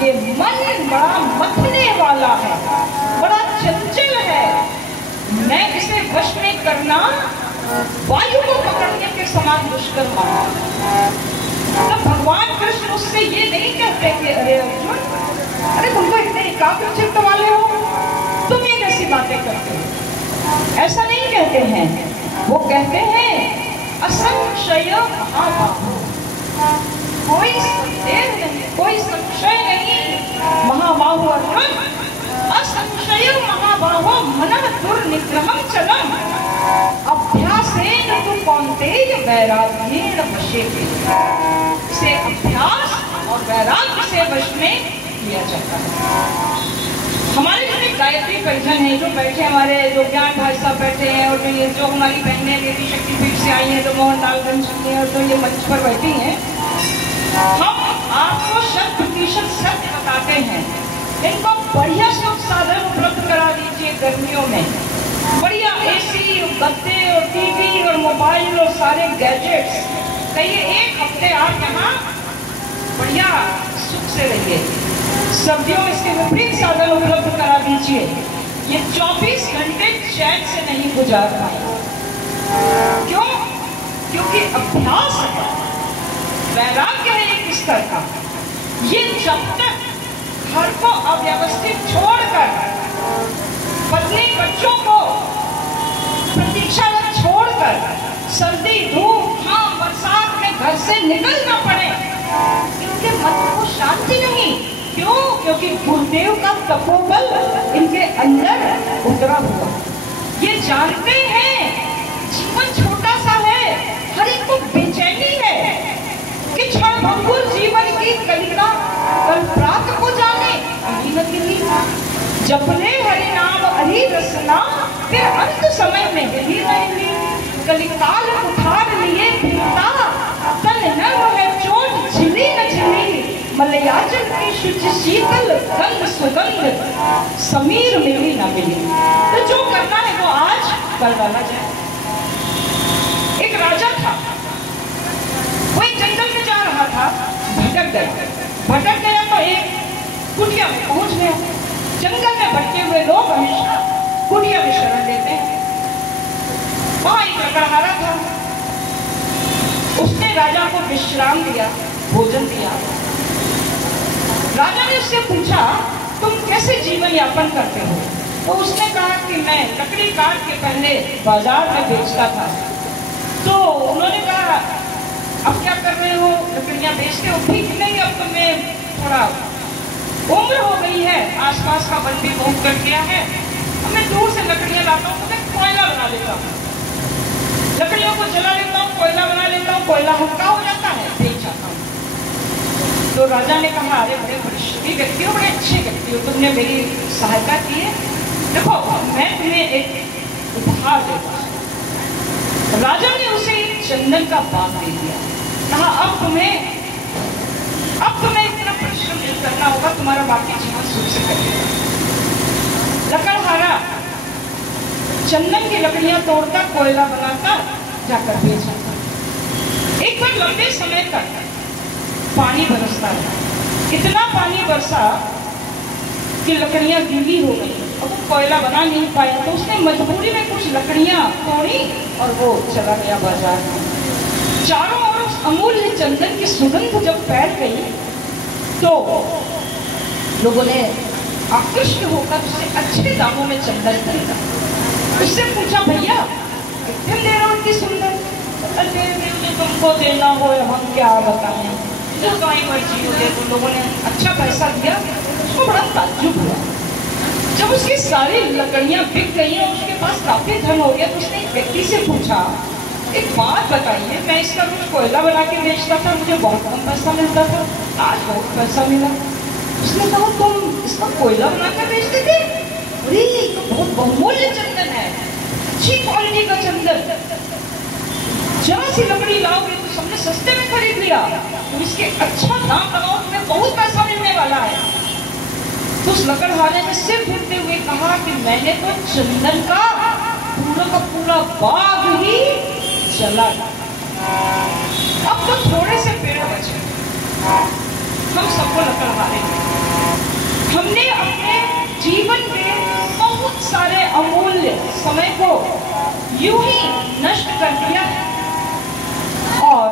ये मन बड़ा मथने वाला है, बड़ा चंचल है, मैं इसे वश में करना वायु को पकड़ने के समान दुष्कर माना। तब भगवान कृष्ण उससे ये नहीं कहते कि अरे अर्जुन, अरे तुम तो इतने एकाग्र चित्त वाले हो, तुम ये कैसी बातें करते हो, ऐसा नहीं कहते हैं। वो कहते हैं असंशय महाबाहो, कोई संदेह नहीं, कोई संशय नहीं महाबाहो अर्जुन, असंशय महाबाहो मनः दुर्निग्रहं चलम् अभ्यासेन तु कौन्तेय वैराग्येन वशेते। इसे अभ्यास और वैराग्य से वश में किया जाता है। हमारे जो गायत्री परिजन है, जो बैठे हमारे, जो ज्ञान भाई साहब बैठे हैं, और जो हमारी बहनें देवी शक्तिपीठ से आई हैं, जो मोहनलालगंज की हैं, और जो ये मंच पर बैठी हैं, हम आपको 100% सत्य बताते हैं। इनको बढ़िया सुख साधन उपलब्ध करा दीजिए गर्मियों में, बढ़िया एसी, गद्दे और टीवी और मोबाइल और सारे गैजेट्स, कहिए एक हफ्ते आप यहाँ बढ़िया सुख से रहिए। सर्दियों में इसके विपरीत साधन उपलब्ध करा दीजिए। ये 24 घंटे चैन से नहीं गुजार पाए। क्यों? क्योंकि अभ्यास है, वैराग्य है एक स्तर का। ये जब तक घर को अव्यवस्थित छोड़कर, पत्नी बच्चों को प्रतीक्षारत छोड़कर, सर्दी धूप घाम बरसात में घर से निकलना पड़े, इनके मन को शांति नहीं। क्यों? क्योंकि गुरुदेव का तपोबल इनके अंदर उतरा हुआ। ये जानते हैं जीवन छोटा सा है, हर एक को बेचैनी है कि क्षणभंगुर जीवन की कलिका कल प्राप्त हो जाने, जपने हरि नाम हरि रसना, फिर अंत समय में हिली रहेंगी। कलिकाल उठार लिए फिरता, तन न रहे चोट झिली न झिली, मलयाचल की शुच शीतल गंध सुगंध, समीर मिली न मिली। तो जो करना है वो आज कर डाला जाए। एक राजा था, वो एक जंगल में जा रहा था, भटक गया तो एक कुटिया में पहुंच गया। जंगल में भटके हुए लोग हमेशा कुटिया में शरण लेते हैं। वहां एक लकड़हारा था, उसने राजा को विश्राम दिया, भोजन दिया। राजा ने उससे पूछा तुम कैसे जीवन यापन करते हो? तो उसने कहा कि मैं लकड़ी काट के पहले बाजार में बेचता था। तो उन्होंने कहा अब क्या कर रहे हो? लकड़ियां बेचते हो? ठीक नहीं, अब तुम्हें थोड़ा उम्र हो गई है, आसपास का वन भी बहुत कट गया है, अब मैं दूर से लकड़ियां लाता हूँ, तो मैं कोयला बना लेता हूँ, लकड़ियों को जला लेता हूँ, कोयला बना लेता हूँ, कोयला हल्का हो जाता है, बेच जाता हूँ। तो राजा ने कहा अरे बड़े बड़े व्यक्ति हो, बड़े अच्छे व्यक्ति हो, तुमने मेरी सहायता की है, देखो मैं तुम्हें एक उपहार देता हूँ। राजा ने उसे एक चंदन का बाग दे दिया, कहा अब तुम्हें इतना परिश्रम नहीं करना होगा, तुम्हारा बाकी जीवन सुख से कटेगा। लकड़हारा चंदन की लकड़ियां तोड़ता, कोयला बनाता, जाकर बेचता। एक बार लंबे समय तक पानी बरसता रहा, इतना पानी बरसा कि लकड़ियां गीली हो गई, अब वो कोयला बना नहीं पाया। तो उसने मजबूरी में कुछ लकड़ियां तोड़ी और वो चला गया बाजार में। चारों ओर अमूल्य चंदन की सुगंध जब फैल गई तो लोगों ने आकृष्ट होकर उससे अच्छे दामों में चंदन खरीदा। उससे पूछा, भैया कितने दे रहे हो इतनी सुंदर? जो तुमको देना हो हम क्या बताएं, जो तुम्हारी मर्जी हो गई। तो लोगों ने अच्छा पैसा दिया। उसको बड़ा ताज्जुब हुआ। जब उसकी सारी लकड़ियां बिक गई और उसके पास काफी धन हो गया तो उसने एक व्यक्ति से पूछा, एक बात बताइए, मैं इसका रोज कोयला बना के बेचता था, मुझे बहुत कम पैसा मिलता था, आज बहुत पैसा मिला। उसने कहा, तुम इसका कोयला बनाकर बेचते थे? अरे ये तो बहुत बहुमूल्य चंदन है, अच्छी क्वालिटी का चंदन, जरा सी लकड़ी लाओगे तो सबने सस्ते में खरीद लिया, तो इसके अच्छा दाम लगाओ, तुम्हें बहुत पैसा मिलने वाला है। तो उस लकड़हारे ने सिर फेरते हुए कहा कि मैंने तो चंदन का पूरा बाग ही जला। अब तो थोड़े से पेड़ बचे, हम सबको लकड़हारे। हमने अपने जीवन के बहुत सारे अमूल्य समय को यूं ही नष्ट कर दिया और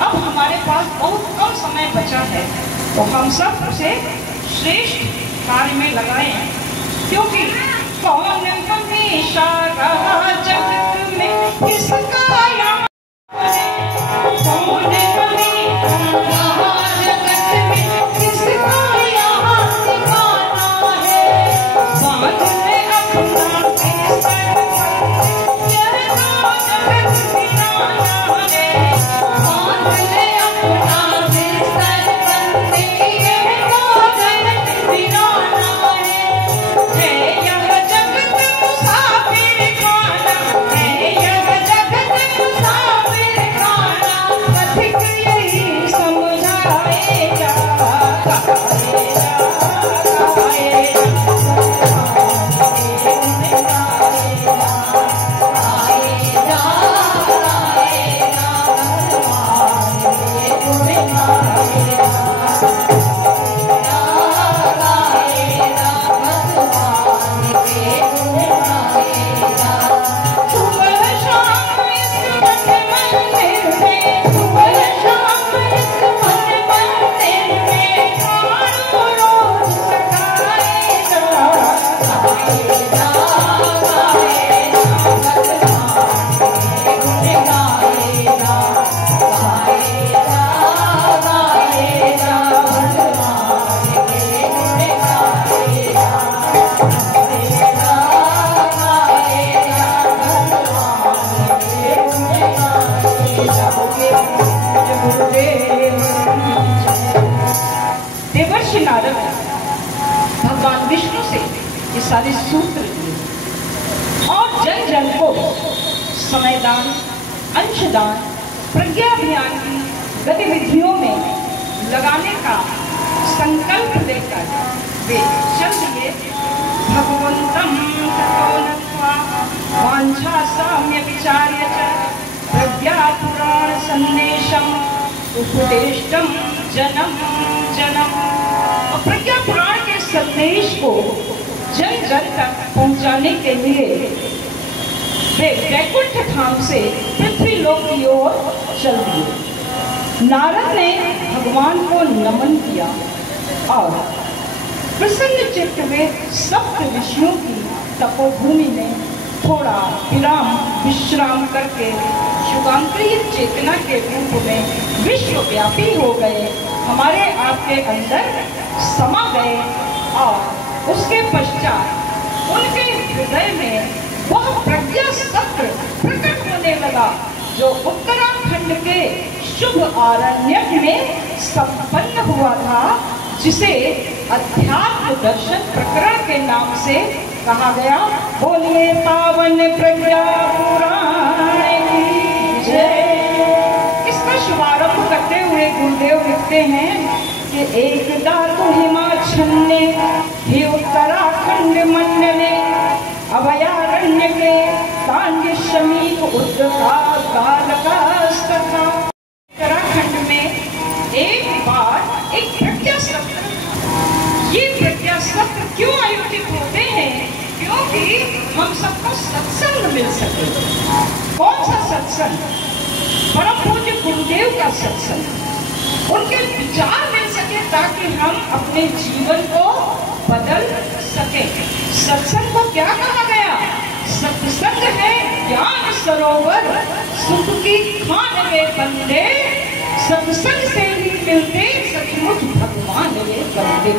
अब हमारे पास बहुत कम समय बचा है, तो हम सब उसे श्रेष्ठ कार्य में लगाएं, क्योंकि कौन हमेशा रहा जगत में किसका यहाँ, कौन हमेशा रहा जगत में किसका यहाँ ठिकाना है, बांध ले अपना बेसर देवर्षि नारद भगवान विष्णु से ये सारे सूत्र दिए और जन जन को समयदान, अंशदान, प्रज्ञा अभियान की गतिविधियों में लगाने का संकल्प लेकर वे चल दिए। भगवंतम ततो नत्वा वांछा साम्य विचार्य च प्रज्ञा पुराण संदेशम उपदेष्टम जनम जनम। प्रज्ञा पुराण के संदेश को जन जन तक पहुंचाने के लिए वे वैकुंठ धाम से पृथ्वी लोक की ओर चल दिए। नारद ने भगवान को नमन किया और प्रसन्न चित्त में सप्त ऋषियों की तपोभूमि में थोड़ा विश्राम करके युगांतरीय चेतना के रूप में विश्वव्यापी हो गए, हमारे आपके अंदर समा गए और उसके पश्चात उनके हृदय में वह प्रज्ञा सत्र प्रकट होने लगा जो उत्तराखंड के शुभ आरण्यक में संपन्न हुआ था, जिसे अध्यात्म दर्शन प्रकरण के नाम से कहा गया। बोलिए पावन प्रज्ञा पुराण की जय। इसका शुभारंभ करते हुए गुरुदेव लिखते हैं कि एक धातु हिमाच्छन्ने ही उत्तराखंड मंडले अभयारण्य के कांड समीप उत्तराखंड में एक बार एक प्रज्ञा सत्र, ये प्रज्ञा सत्र क्यों आयोजित होते हैं? क्योंकि हम सबको सत्संग मिल सके। कौन सा सत्संग? परम पूज्य गुरुदेव गुरुदेव का सत्संग, उनके विचार मिल सके ताकि हम अपने जीवन को बदल सके। सत्संग को क्या कहा गया? सत्संग है ज्ञान सरोवर, सुख की खान में बंदे, सत्संग से ही मिलते सचमुच भगवान में बंदे।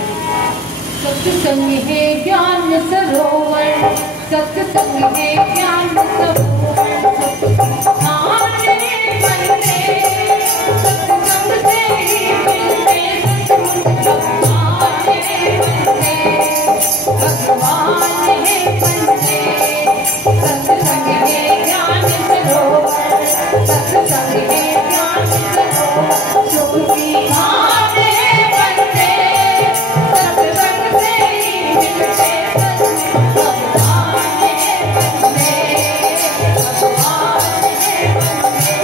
सत्संग है ज्ञान सरोवर, सत्संग है ज्ञान सरोवर, भगवान में बंदे, सत्संग से ही मिलते सचमुच भगवान में बंदे, भगवान में बंदे। सत्संग है ज्ञान सरोवर, सत्संग है ज्ञान सरोवर, सुख की खान में बंदे, सत्संग से ही मिलते भगवान में बंदे, भगवान में बंदे।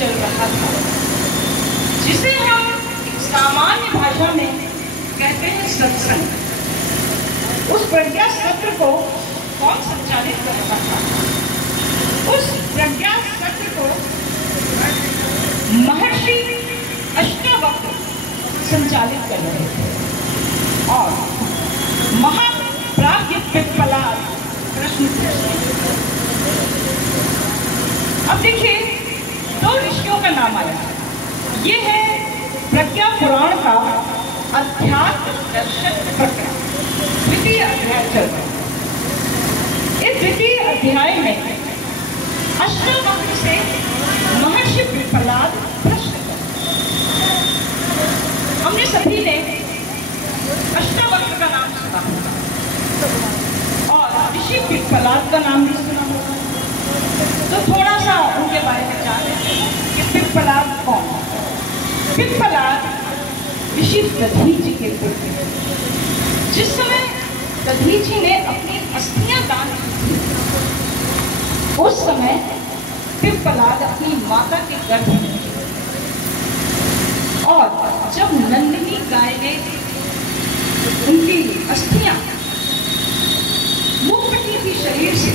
चल रहा था, जिसे हम सामान्य भाषा में कहते हैं सत्संग। उस प्रज्ञा सत्र को कौन संचालित कर रहा था? उस प्रज्ञा सत्र को महर्षि अष्टावक्र संचालित कर रहे थे और महाप्राज्ञ पिप्पलाद प्रश्न पूछ रहे थे। अब देखिए, दो ऋषियों का नाम आया। ये है प्रज्ञा पुराण का अध्यात्म दर्शन प्रकरण, द्वितीय अध्याय चल रहा है। इस द्वितीय अध्याय में अष्टावक्र से महर्षि पिप्पलाद प्रश्न करते। हमने सभी ने अष्टावक्र का नाम सुना होगा और ऋषि पिप्पलाद का नाम भी सुना होगा। तो थोड़ा सा उनके बारे में जान लेते हैं कि पिप्पलाद कौन है। पिप्पलाद ऋषि दधीचि के पुत्र हैं। जिस समय दधीचि ने अपनी अस्थियां दान की थी, उस समय पिप्पलाद अपनी माता के गर्भ में थे और जब नंदिनी गाय ने उनकी अस्थियां मुक्ति थी शरीर से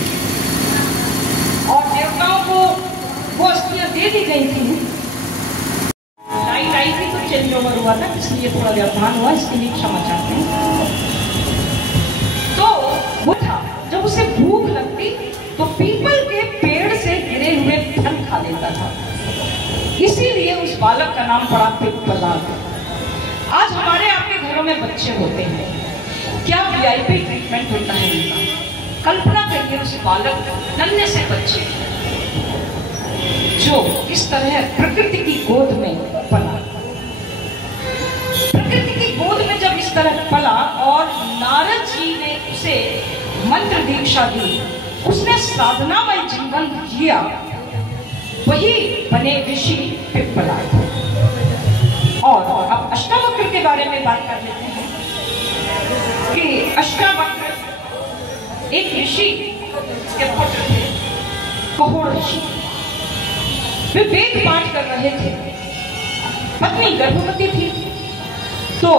और देवताओं को वो अस्थियां दे दी गई थी, लाई थी तो चेंज ओवर हुआ था, इसलिए थोड़ा व्यवधान हुआ, इसके लिए क्षमा चाहते हैं। तो वो था, जब उसे भूख लगती तो पीपल के पेड़ से गिरे हुए फल खा लेता था, इसीलिए उस बालक का नाम पड़ा पिप्पलाद। आज हमारे आपके घरों में बच्चे होते हैं, क्या वीआईपी ट्रीटमेंट होता है उनका। कल्पना करिए उस बालक, नन्हे से बच्चे जो इस तरह प्रकृति की गोद में पला। प्रकृति की गोद में जब इस तरह पला और नारद जी ने उसे मंत्र दीक्षा दी, उसने साधनामय जीवन जिया, वही बने ऋषि पिप्पलाद। और अब अष्टावक्र के बारे में बात कर लेते हैं कि अष्टावक्र एक ऋषि के पुत्र थे, कहोड़ ऋषि। वे वेद पाठ कर रहे थे, पत्नी गर्भवती थी। तो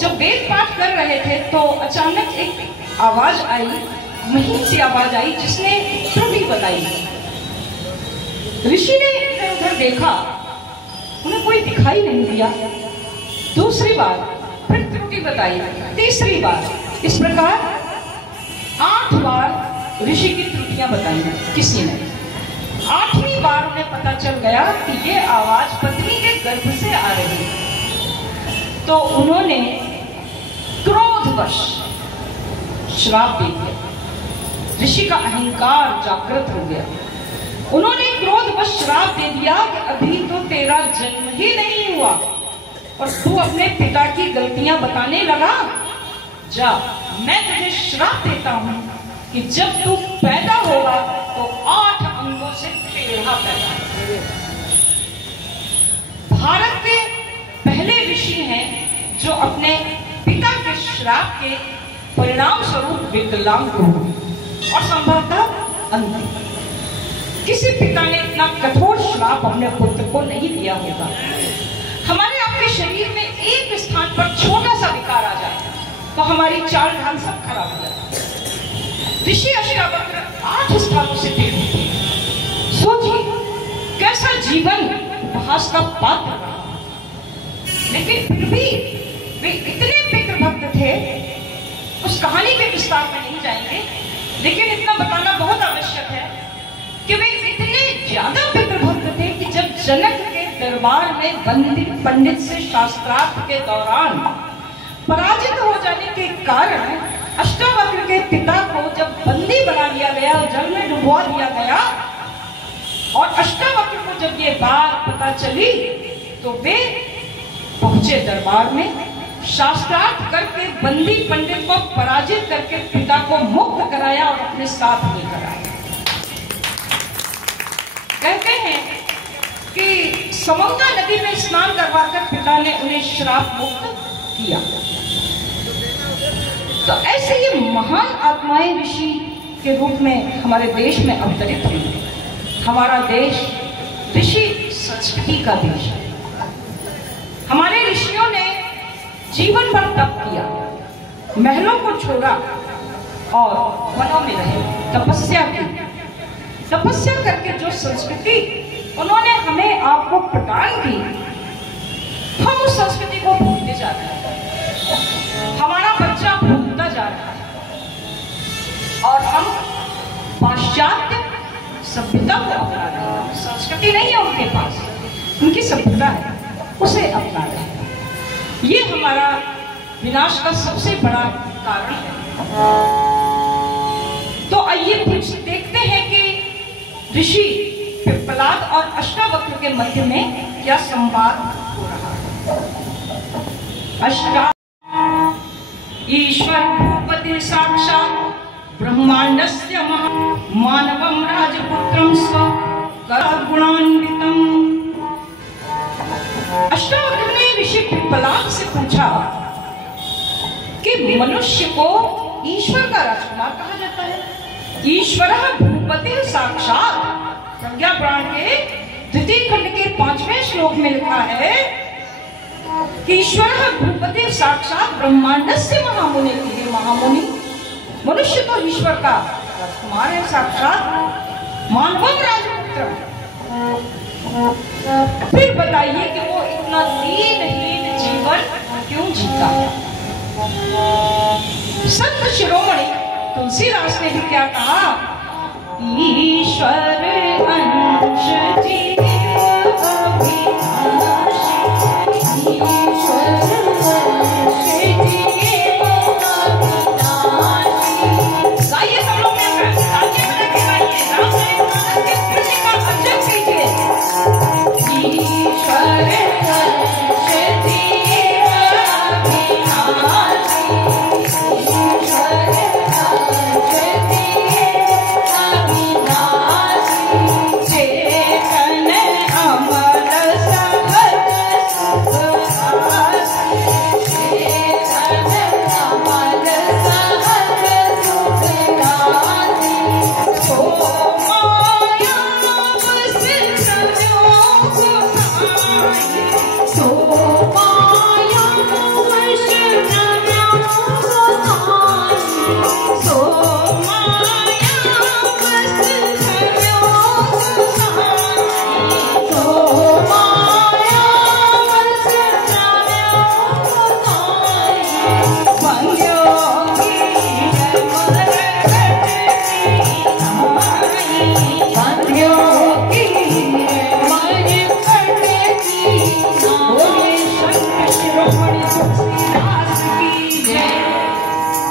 जब वेद पाठ कर रहे थे तो अचानक एक आवाज आई, महीन सी आवाज आई, जिसने त्रुटि बताई। ऋषि ने इधर उधर देखा, उन्हें कोई दिखाई नहीं दिया। दूसरी बार फिर त्रुटि बताई, तीसरी बार, इस प्रकार 8 बार ऋषि की त्रुटियां बताई किसी ने। 8वीं बार उन्हें पता चल गया कि ये आवाज पत्नी के गर्भ से आ रही है। तो उन्होंने क्रोधवश श्राप दे दिया। ऋषि का अहंकार जागृत हो गया। उन्होंने क्रोधवश श्राप दे दिया कि अभी तो तेरा जन्म ही नहीं हुआ और तू अपने पिता की गलतियां बताने लगा। जा, मैं तुझे श्राप देता हूं कि जब तू पैदा होगा तो 8 अंगों से टेढ़ा पैदा होगा। भारत के पहले ऋषि हैं जो अपने पिता के श्राप के परिणाम स्वरूप विकलांग हुए और संभवतः अंध। किसी पिता ने इतना कठोर श्राप अपने पुत्र को नहीं दिया होगा। हमारे आपके शरीर में एक स्थान पर हमारी चाल ढाल सब खराब हो जाता। ऋषि अष्टावक्र 8 स्थानों से थे। सोचिए कैसा जीवन उपहास का पात्र रहा, लेकिन फिर भी वे इतने पितृभक्त थे। उस कहानी के विस्तार में नहीं जाएंगे, लेकिन इतना बताना बहुत आवश्यक है कि वे इतने ज्यादा पितृभक्त थे कि जब जनक के दरबार में बंदी पंडित से शास्त्रार्थ के दौरान पराजित हो जाने के कारण अष्टावक्र के पिता को जब बंदी बना लिया गया और जल में डुबवा दिया गया, और अष्टावक्र को जब ये बात पता चली तो वे पहुंचे दरबार में, शास्त्रार्थ करके बंदी पंडित को पराजित करके पिता को मुक्त कराया और अपने साथ लेकर आए। कहते हैं कि समंगा नदी में स्नान करवाकर पिता ने उन्हें श्राप मुक्त किया। तो ऐसे ये महान आत्माएं ऋषि के रूप में हमारे देश में अवतरित हुई। हमारा देश ऋषि संस्कृति का देश है। हमारे ऋषियों ने जीवन भर तप किया, महलों को छोड़ा और वनों में रहे, तपस्या की। तपस्या करके जो संस्कृति उन्होंने हमें आपको प्रदान की, हम उस संस्कृति को भूलते जा रहे हैं। हमारा बच्चा भूलता जा रहा है और हम पाश्चात्य सभ्यता को अपना रहे हैं। संस्कृति नहीं है उनके पास, उनकी सभ्यता है, उसे अपना रहे हैं। ये हमारा विनाश का सबसे बड़ा कारण है। तो आइए देखते हैं कि ऋषि पिप्पलाद और अष्टावक्र के मध्य में क्या संवाद हो रहा है। ईश्वर भूपति साक्षात् ब्रह्मांडस्य मानवं राजपुत्रं स्वगुणान्वितम्। अष्टावक्र ने ऋषि पिप्पलाद से पूछा कि मनुष्य को ईश्वर का राजकुमार कहा जाता है। ईश्वरः भूपति साक्षात्, प्रज्ञा पुराण के द्वितीय खंड के 5वें श्लोक में लिखा है कि ईश्वरः भूपति साक्षात् ब्रह्मांडस्य महामुनि। महामुनि मनुष्य तो ईश्वर का राजकुमार है, साक्षात मानवं राजपुत्रम। फिर बताइए कि वो इतना दीनहीन जीवन क्यों जीता है। संत शिरोमणि तुलसीदास ने भी क्या कहा, ईश्वर अंश जीव अविनाशी, ईश्वर अंश जीव अविनाशी। गाइए सब लोग मिलकर, तालियां बजा के गाइए, राम नाम के पुण्य का अर्जन कीजिए। ईश्वर अंश जीव अविनाशी, ईश्वर अंश जीव अविनाशी, चेतन अमर सहज सुखदासी, चेतन अमर सहज सुखदासी। सो माया बस सजो सुनाई, सो माया बस सजो सुनाई, सो माया बस सजो सुनाई, सो माया बस सजो सुनाई। बंध्यो की मरकट की नाई, बंध्यो की मरकट की नाई। संत शिरोमणि तुलसीदास की जय।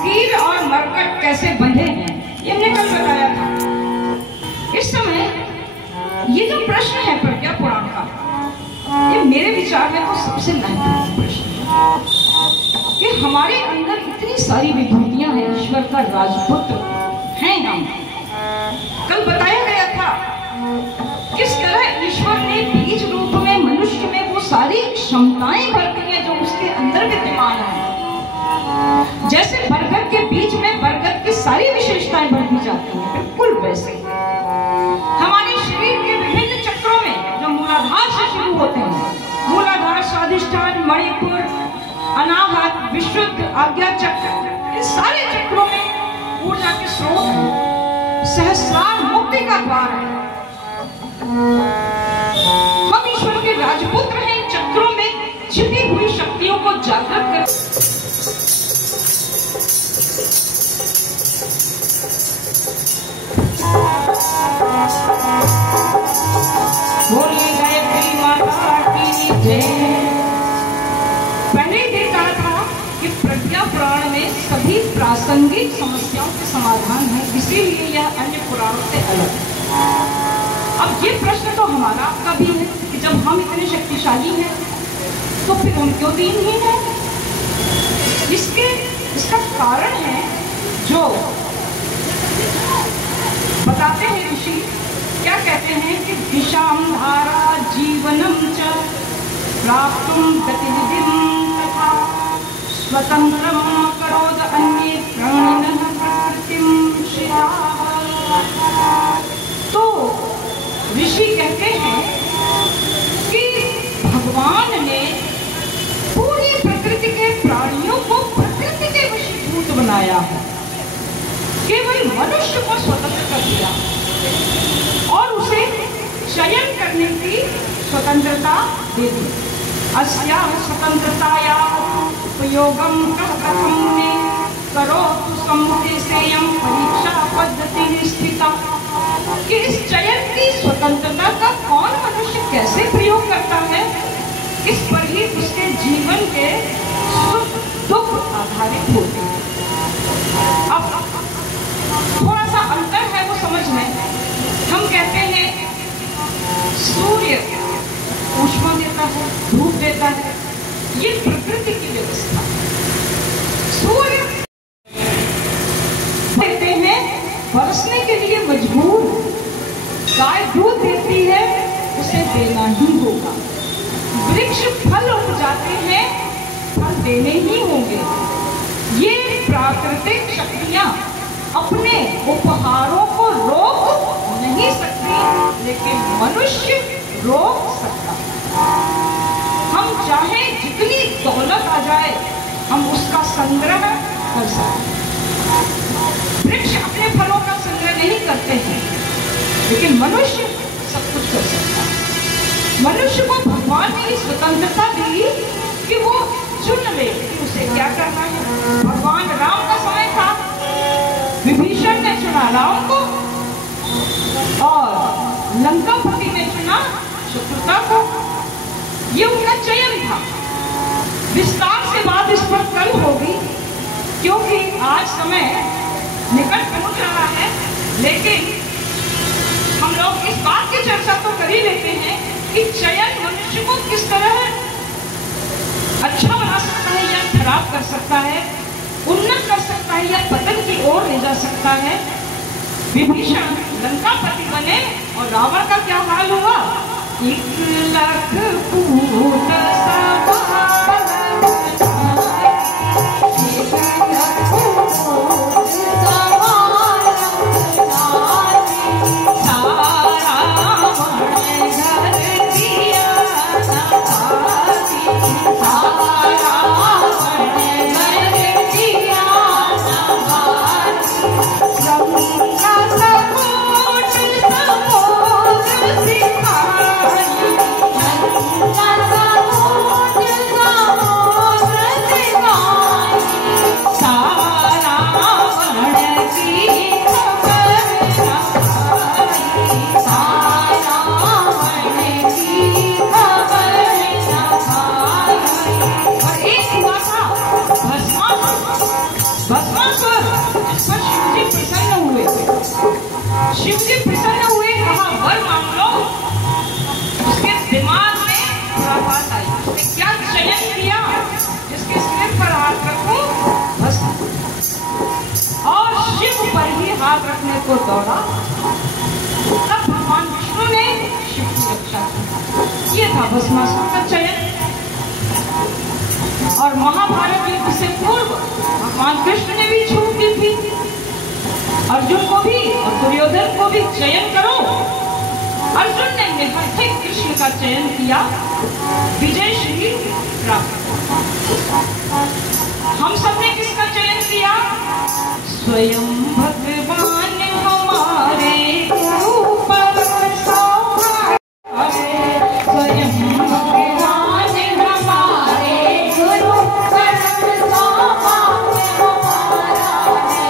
तीर और मरकट कैसे बंधे हैं, ये हमने कल बताया था। इस समय ये जो प्रश्न है प्रज्ञा पुराण का, ये मेरे विचार में तो सबसे महत्वपूर्ण प्रश्न है कि हमारे अंदर इतनी सारी विभूतियां हैं। ईश्वर का राजपुत्र हैं हम। कल बताया गया था किस तरह ईश्वर ने बीज रूप में मनुष्य में वो सारी क्षमताएं भर दी हैं जो उसके अंदर विद्यमान है। जैसे बरगद के बीज में बरगद की सारी विशेषताएं भर दी जाती हैं, बिल्कुल वैसे हमारे शरीर के विभिन्न चक्रों में जो मूलाधार से शुरू होते हैं, मूलाधार, स्वादिष्ठान, मणिपुर, अनाहत, विशुद्ध, आज्ञा चक्र, इन सारे चक्रों में ऊर्जा के स्रोत है, सहस्रार मुक्ति का द्वार है। हम ईश्वर के राजपुत्र हैं, चक्रों में छिपी हुई शक्तियों को जागृत कर बोलिए गायत्री माता की जय। पहले ही देखा था कि प्रज्ञा पुराण में सभी प्रासंगिक समस्याओं के समाधान है, इसीलिए यह अन्य पुराणों से अलग है। अब ये प्रश्न तो हमारा आपका भी है कि जब हम इतने शक्तिशाली हैं तो फिर हम क्यों दीनहीन हैं? इसका कारण है जो बताते हैं ऋषि, क्या कहते हैं कि दिशां धारा जीवनम च प्राप्तुं गतिविधिं तथा स्वतंत्रं करोद अन्ये प्राणिनः प्रकृतिं शिराः। तो ऋषि कहते हैं कि भगवान ने पूरी प्रकृति के प्राणियों को प्रकृति के वशीभूत बनाया है, केवल मनुष्य को स्वतंत्र कर दिया और उसे चयन करने की स्वतंत्रता दे दी। अस्याः स्वतंत्रतायाः उपयोगं कथं मुने करोतु सम्मुखे सेयं परीक्षा पद्धति स्थिता। कि इस चयन की स्वतंत्रता का कौन मनुष्य कैसे प्रयोग करता है, इस पर ही उसके जीवन के सुख दुख आधारित होते हैं। अब थोड़ा सा अंतर है वो समझ में। हम कहते हैं सूर्य ऊष्मा देता है, धूप देता है, ये प्रकृति की व्यवस्था। सूर्य देते हैं, बरसने के लिए मजबूर। गाय दूध देती है, उसे देना ही होगा। वृक्ष फल उग जाते हैं, फल देने ही होंगे। ये प्राकृतिक शक्तियां अपने उपहारों को रोक नहीं सकती, लेकिन मनुष्य रोक सकता है। हम चाहे जितनी दौलत आ जाए, हम उसका संग्रह कर सकते हैं। वृक्ष अपने फलों का संग्रह नहीं करते हैं, लेकिन मनुष्य सब कुछ कर सकता है। मनुष्य को भगवान ने स्वतंत्रता दी कि वो चुन ले कि उसे क्या करना है। भगवान राम का समय था, विभीषण ने चुना राम को और लंकापति ने चुना शत्रुघ्न को। ये उनका चयन था। विस्तार से बात इस पर कल होगी, क्योंकि आज समय निकट पहुंच रहा है। लेकिन हम लोग इस बात की चर्चा तो कर ही लेते हैं कि चयन मनुष्य को किस तरह अच्छा बना सकता है या खराब कर सकता है, उन्नत कर सकता है या पतन की ओर ले जा सकता है। विभीषण लंकापति बने और रावण का क्या हाल हुआ? 1,00,000 फूट शिव जी प्रसन्न हुए, कहा वर मांग लो। उसके दिमाग में थोड़ा बात आई, उसने क्या चयन किया? जिसके सिर पर हाथ रखूं बस, और शिव पर ही हाथ रखने को दौड़ा। तब भगवान विष्णु ने शिव की रक्षा की। ये था भस्मासुर का चयन। और महाभारत युद्ध से पूर्व भगवान कृष्ण ने भी छूट दी थी अर्जुन को भी और दुर्योधन को भी, चयन करो। अर्जुन ने निहत्थे कृष्ण का चयन किया, विजय श्री प्राप्त। हम सबने किसका चयन किया? स्वयं भगवान हमारे ऊपर सौभाग्य, स्वयं भगवान हमारे गुरु परम सौभाग्य हमारा है।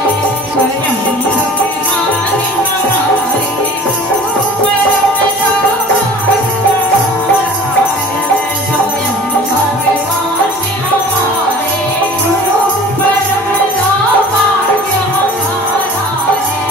स्वयं भगवान हमारे गुरु परम सौभाग्य हमारा है। स्वयं भगवान हमारे गुरु परम सौभाग्य हमारा है।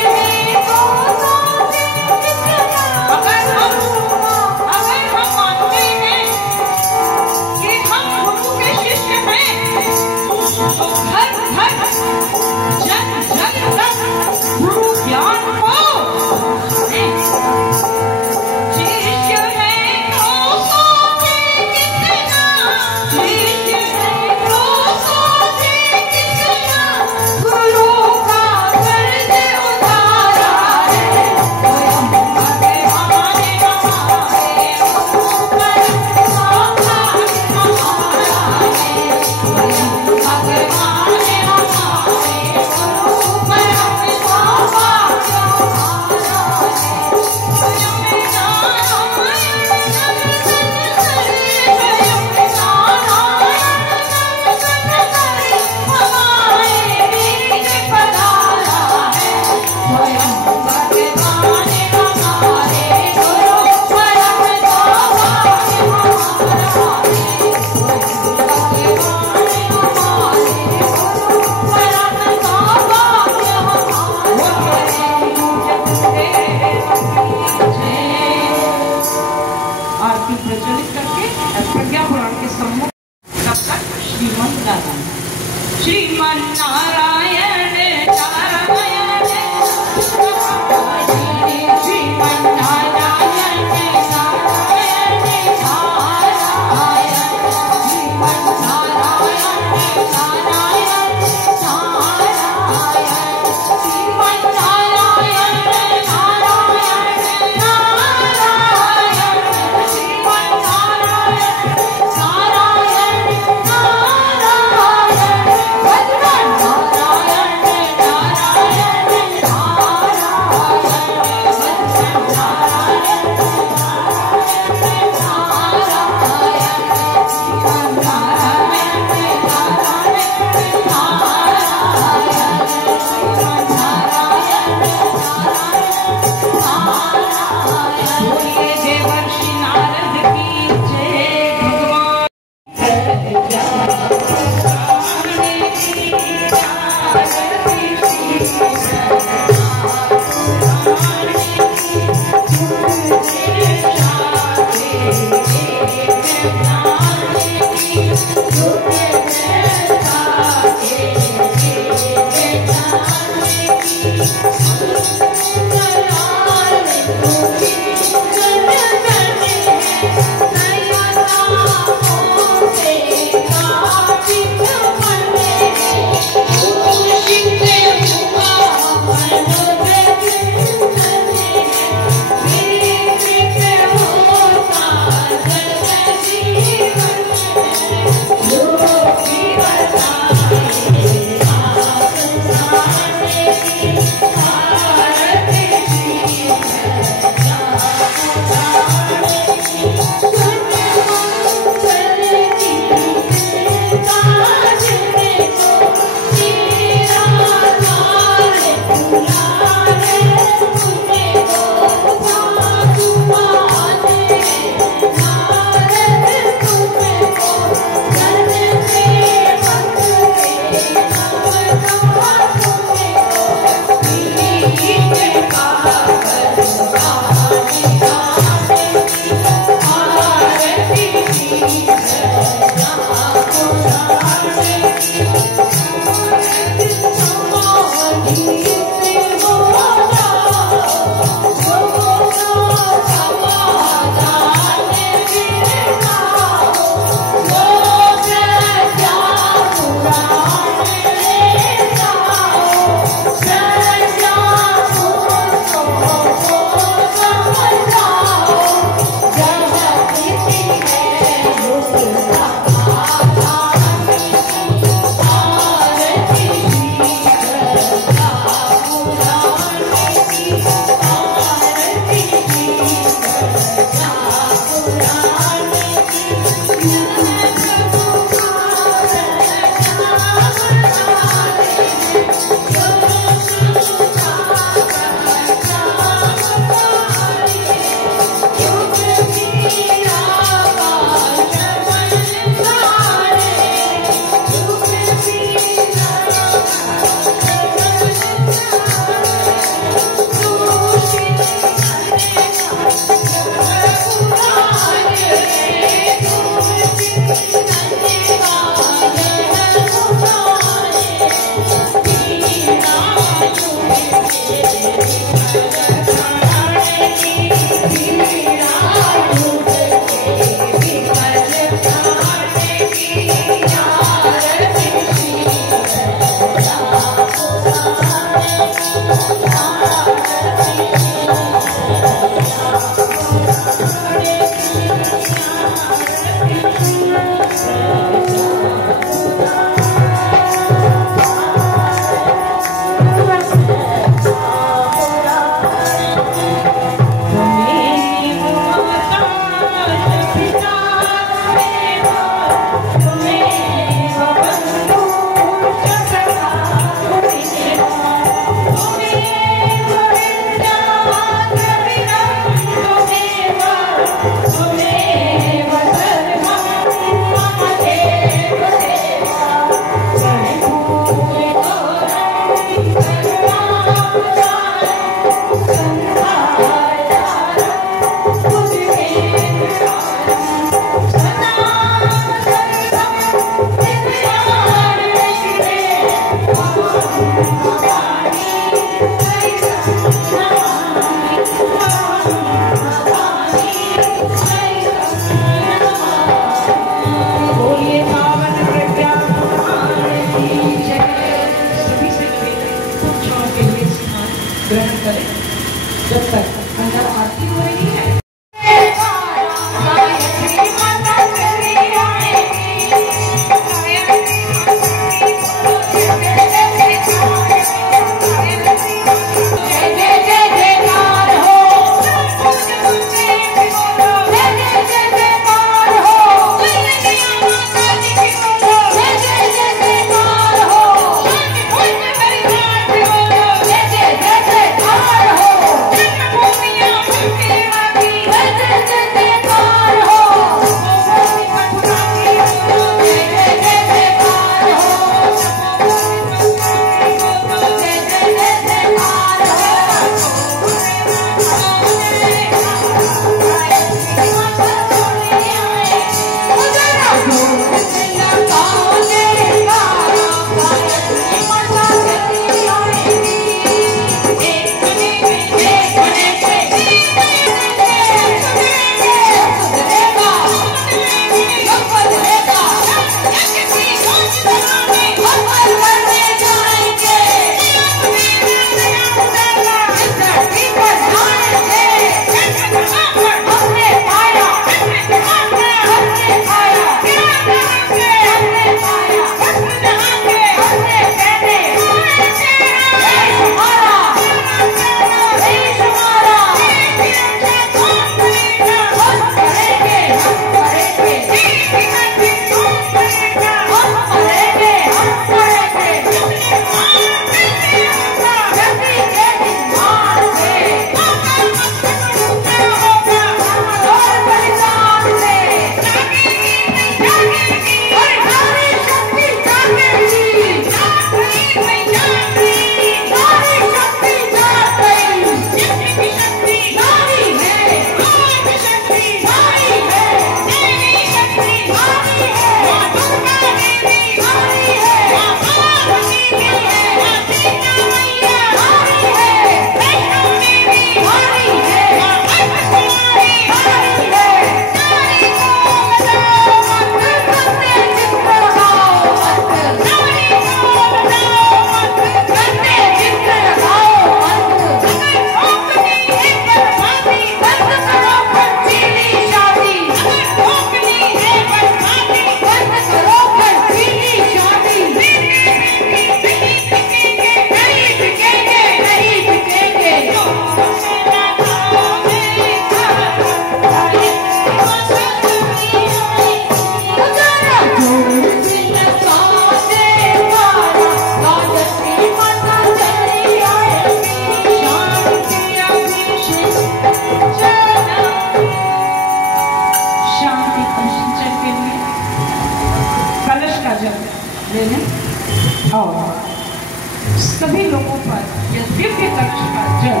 सभी लोगों पर यह दिव्य कलश का जल,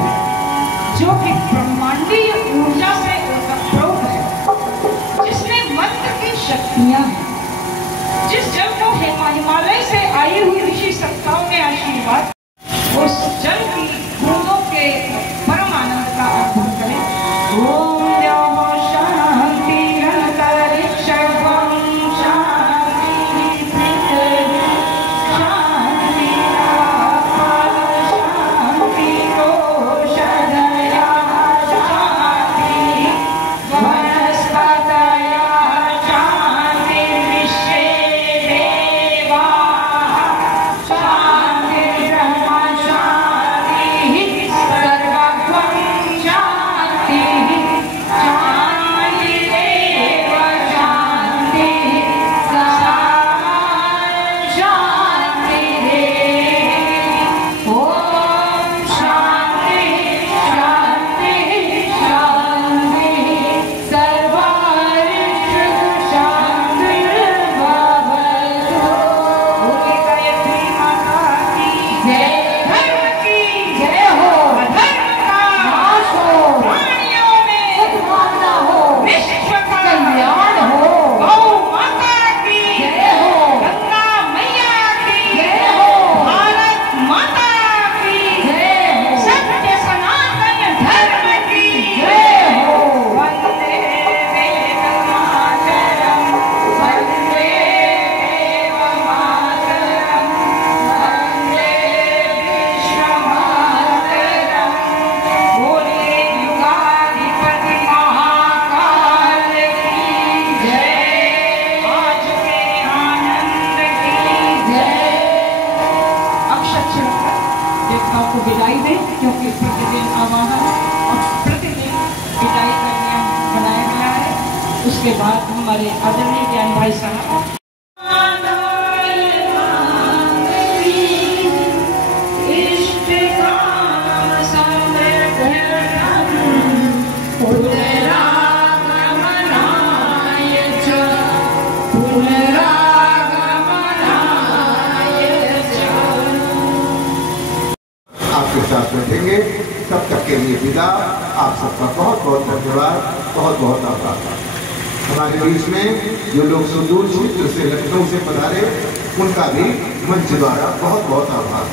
जो कि ब्रह्मांडीय ऊर्जा से ओतप्रोत है, जिसमें मंत्र की शक्तियां हैं, जिस जल को हिमालय से आई हुई ऋषि सत्ताओं ने आशीर्वाद, उस जल की बूंदों के परम आनंद का अनुभव करें। ओम शांति अंतरिक्षं शांति पृथ्वी शांति शांति ओषधया शांति वनस्पतयः शांति विश्वे देवाः शांति ब्रह्म शांति सर्वभूतं शांति शांतिरेव शांति शांतिरेव। ओम शांति शांति शांति सर्वऋषु शांतिर्भवतु। बोले गायत्री माता की जय, धर्म की जय हो, अधर्म का नाश हो, प्राणियों में सद्भावना हो, विश्व का कल्याण हो। गौ माता की जय हो, गंगा मैया की जय हो, भारत माता की जय हो, सत्य सनातन धर्म की जय हो। वंदे वेदमातरम वंदे देवमातरम वंदे विश्वमातरम। बोले युगाधिपति महाकाल की जय, आज के आनंद की जय। अक्षत छिड़कर देवताओं को विदाई दें, क्योंकि प्रतिदिन आवाहन और प्रतिदिन विदाई का नियम बनाया गया है। उसके बाद हमारे आदरणीय ज्ञान भाई साहब इष्ट काम समृद्धम पुनरागमनाय च पुनरागमनाय च। आपके साथ बैठेंगे। तब तक के लिए विदा। आप सबका बहुत बहुत धन्यवाद, बहुत बहुत आभार। हमारे बीच में जो लोग सुदूर क्षेत्र से लखनऊ से पधारे, उनका भी मंच द्वारा बहुत बहुत आभार।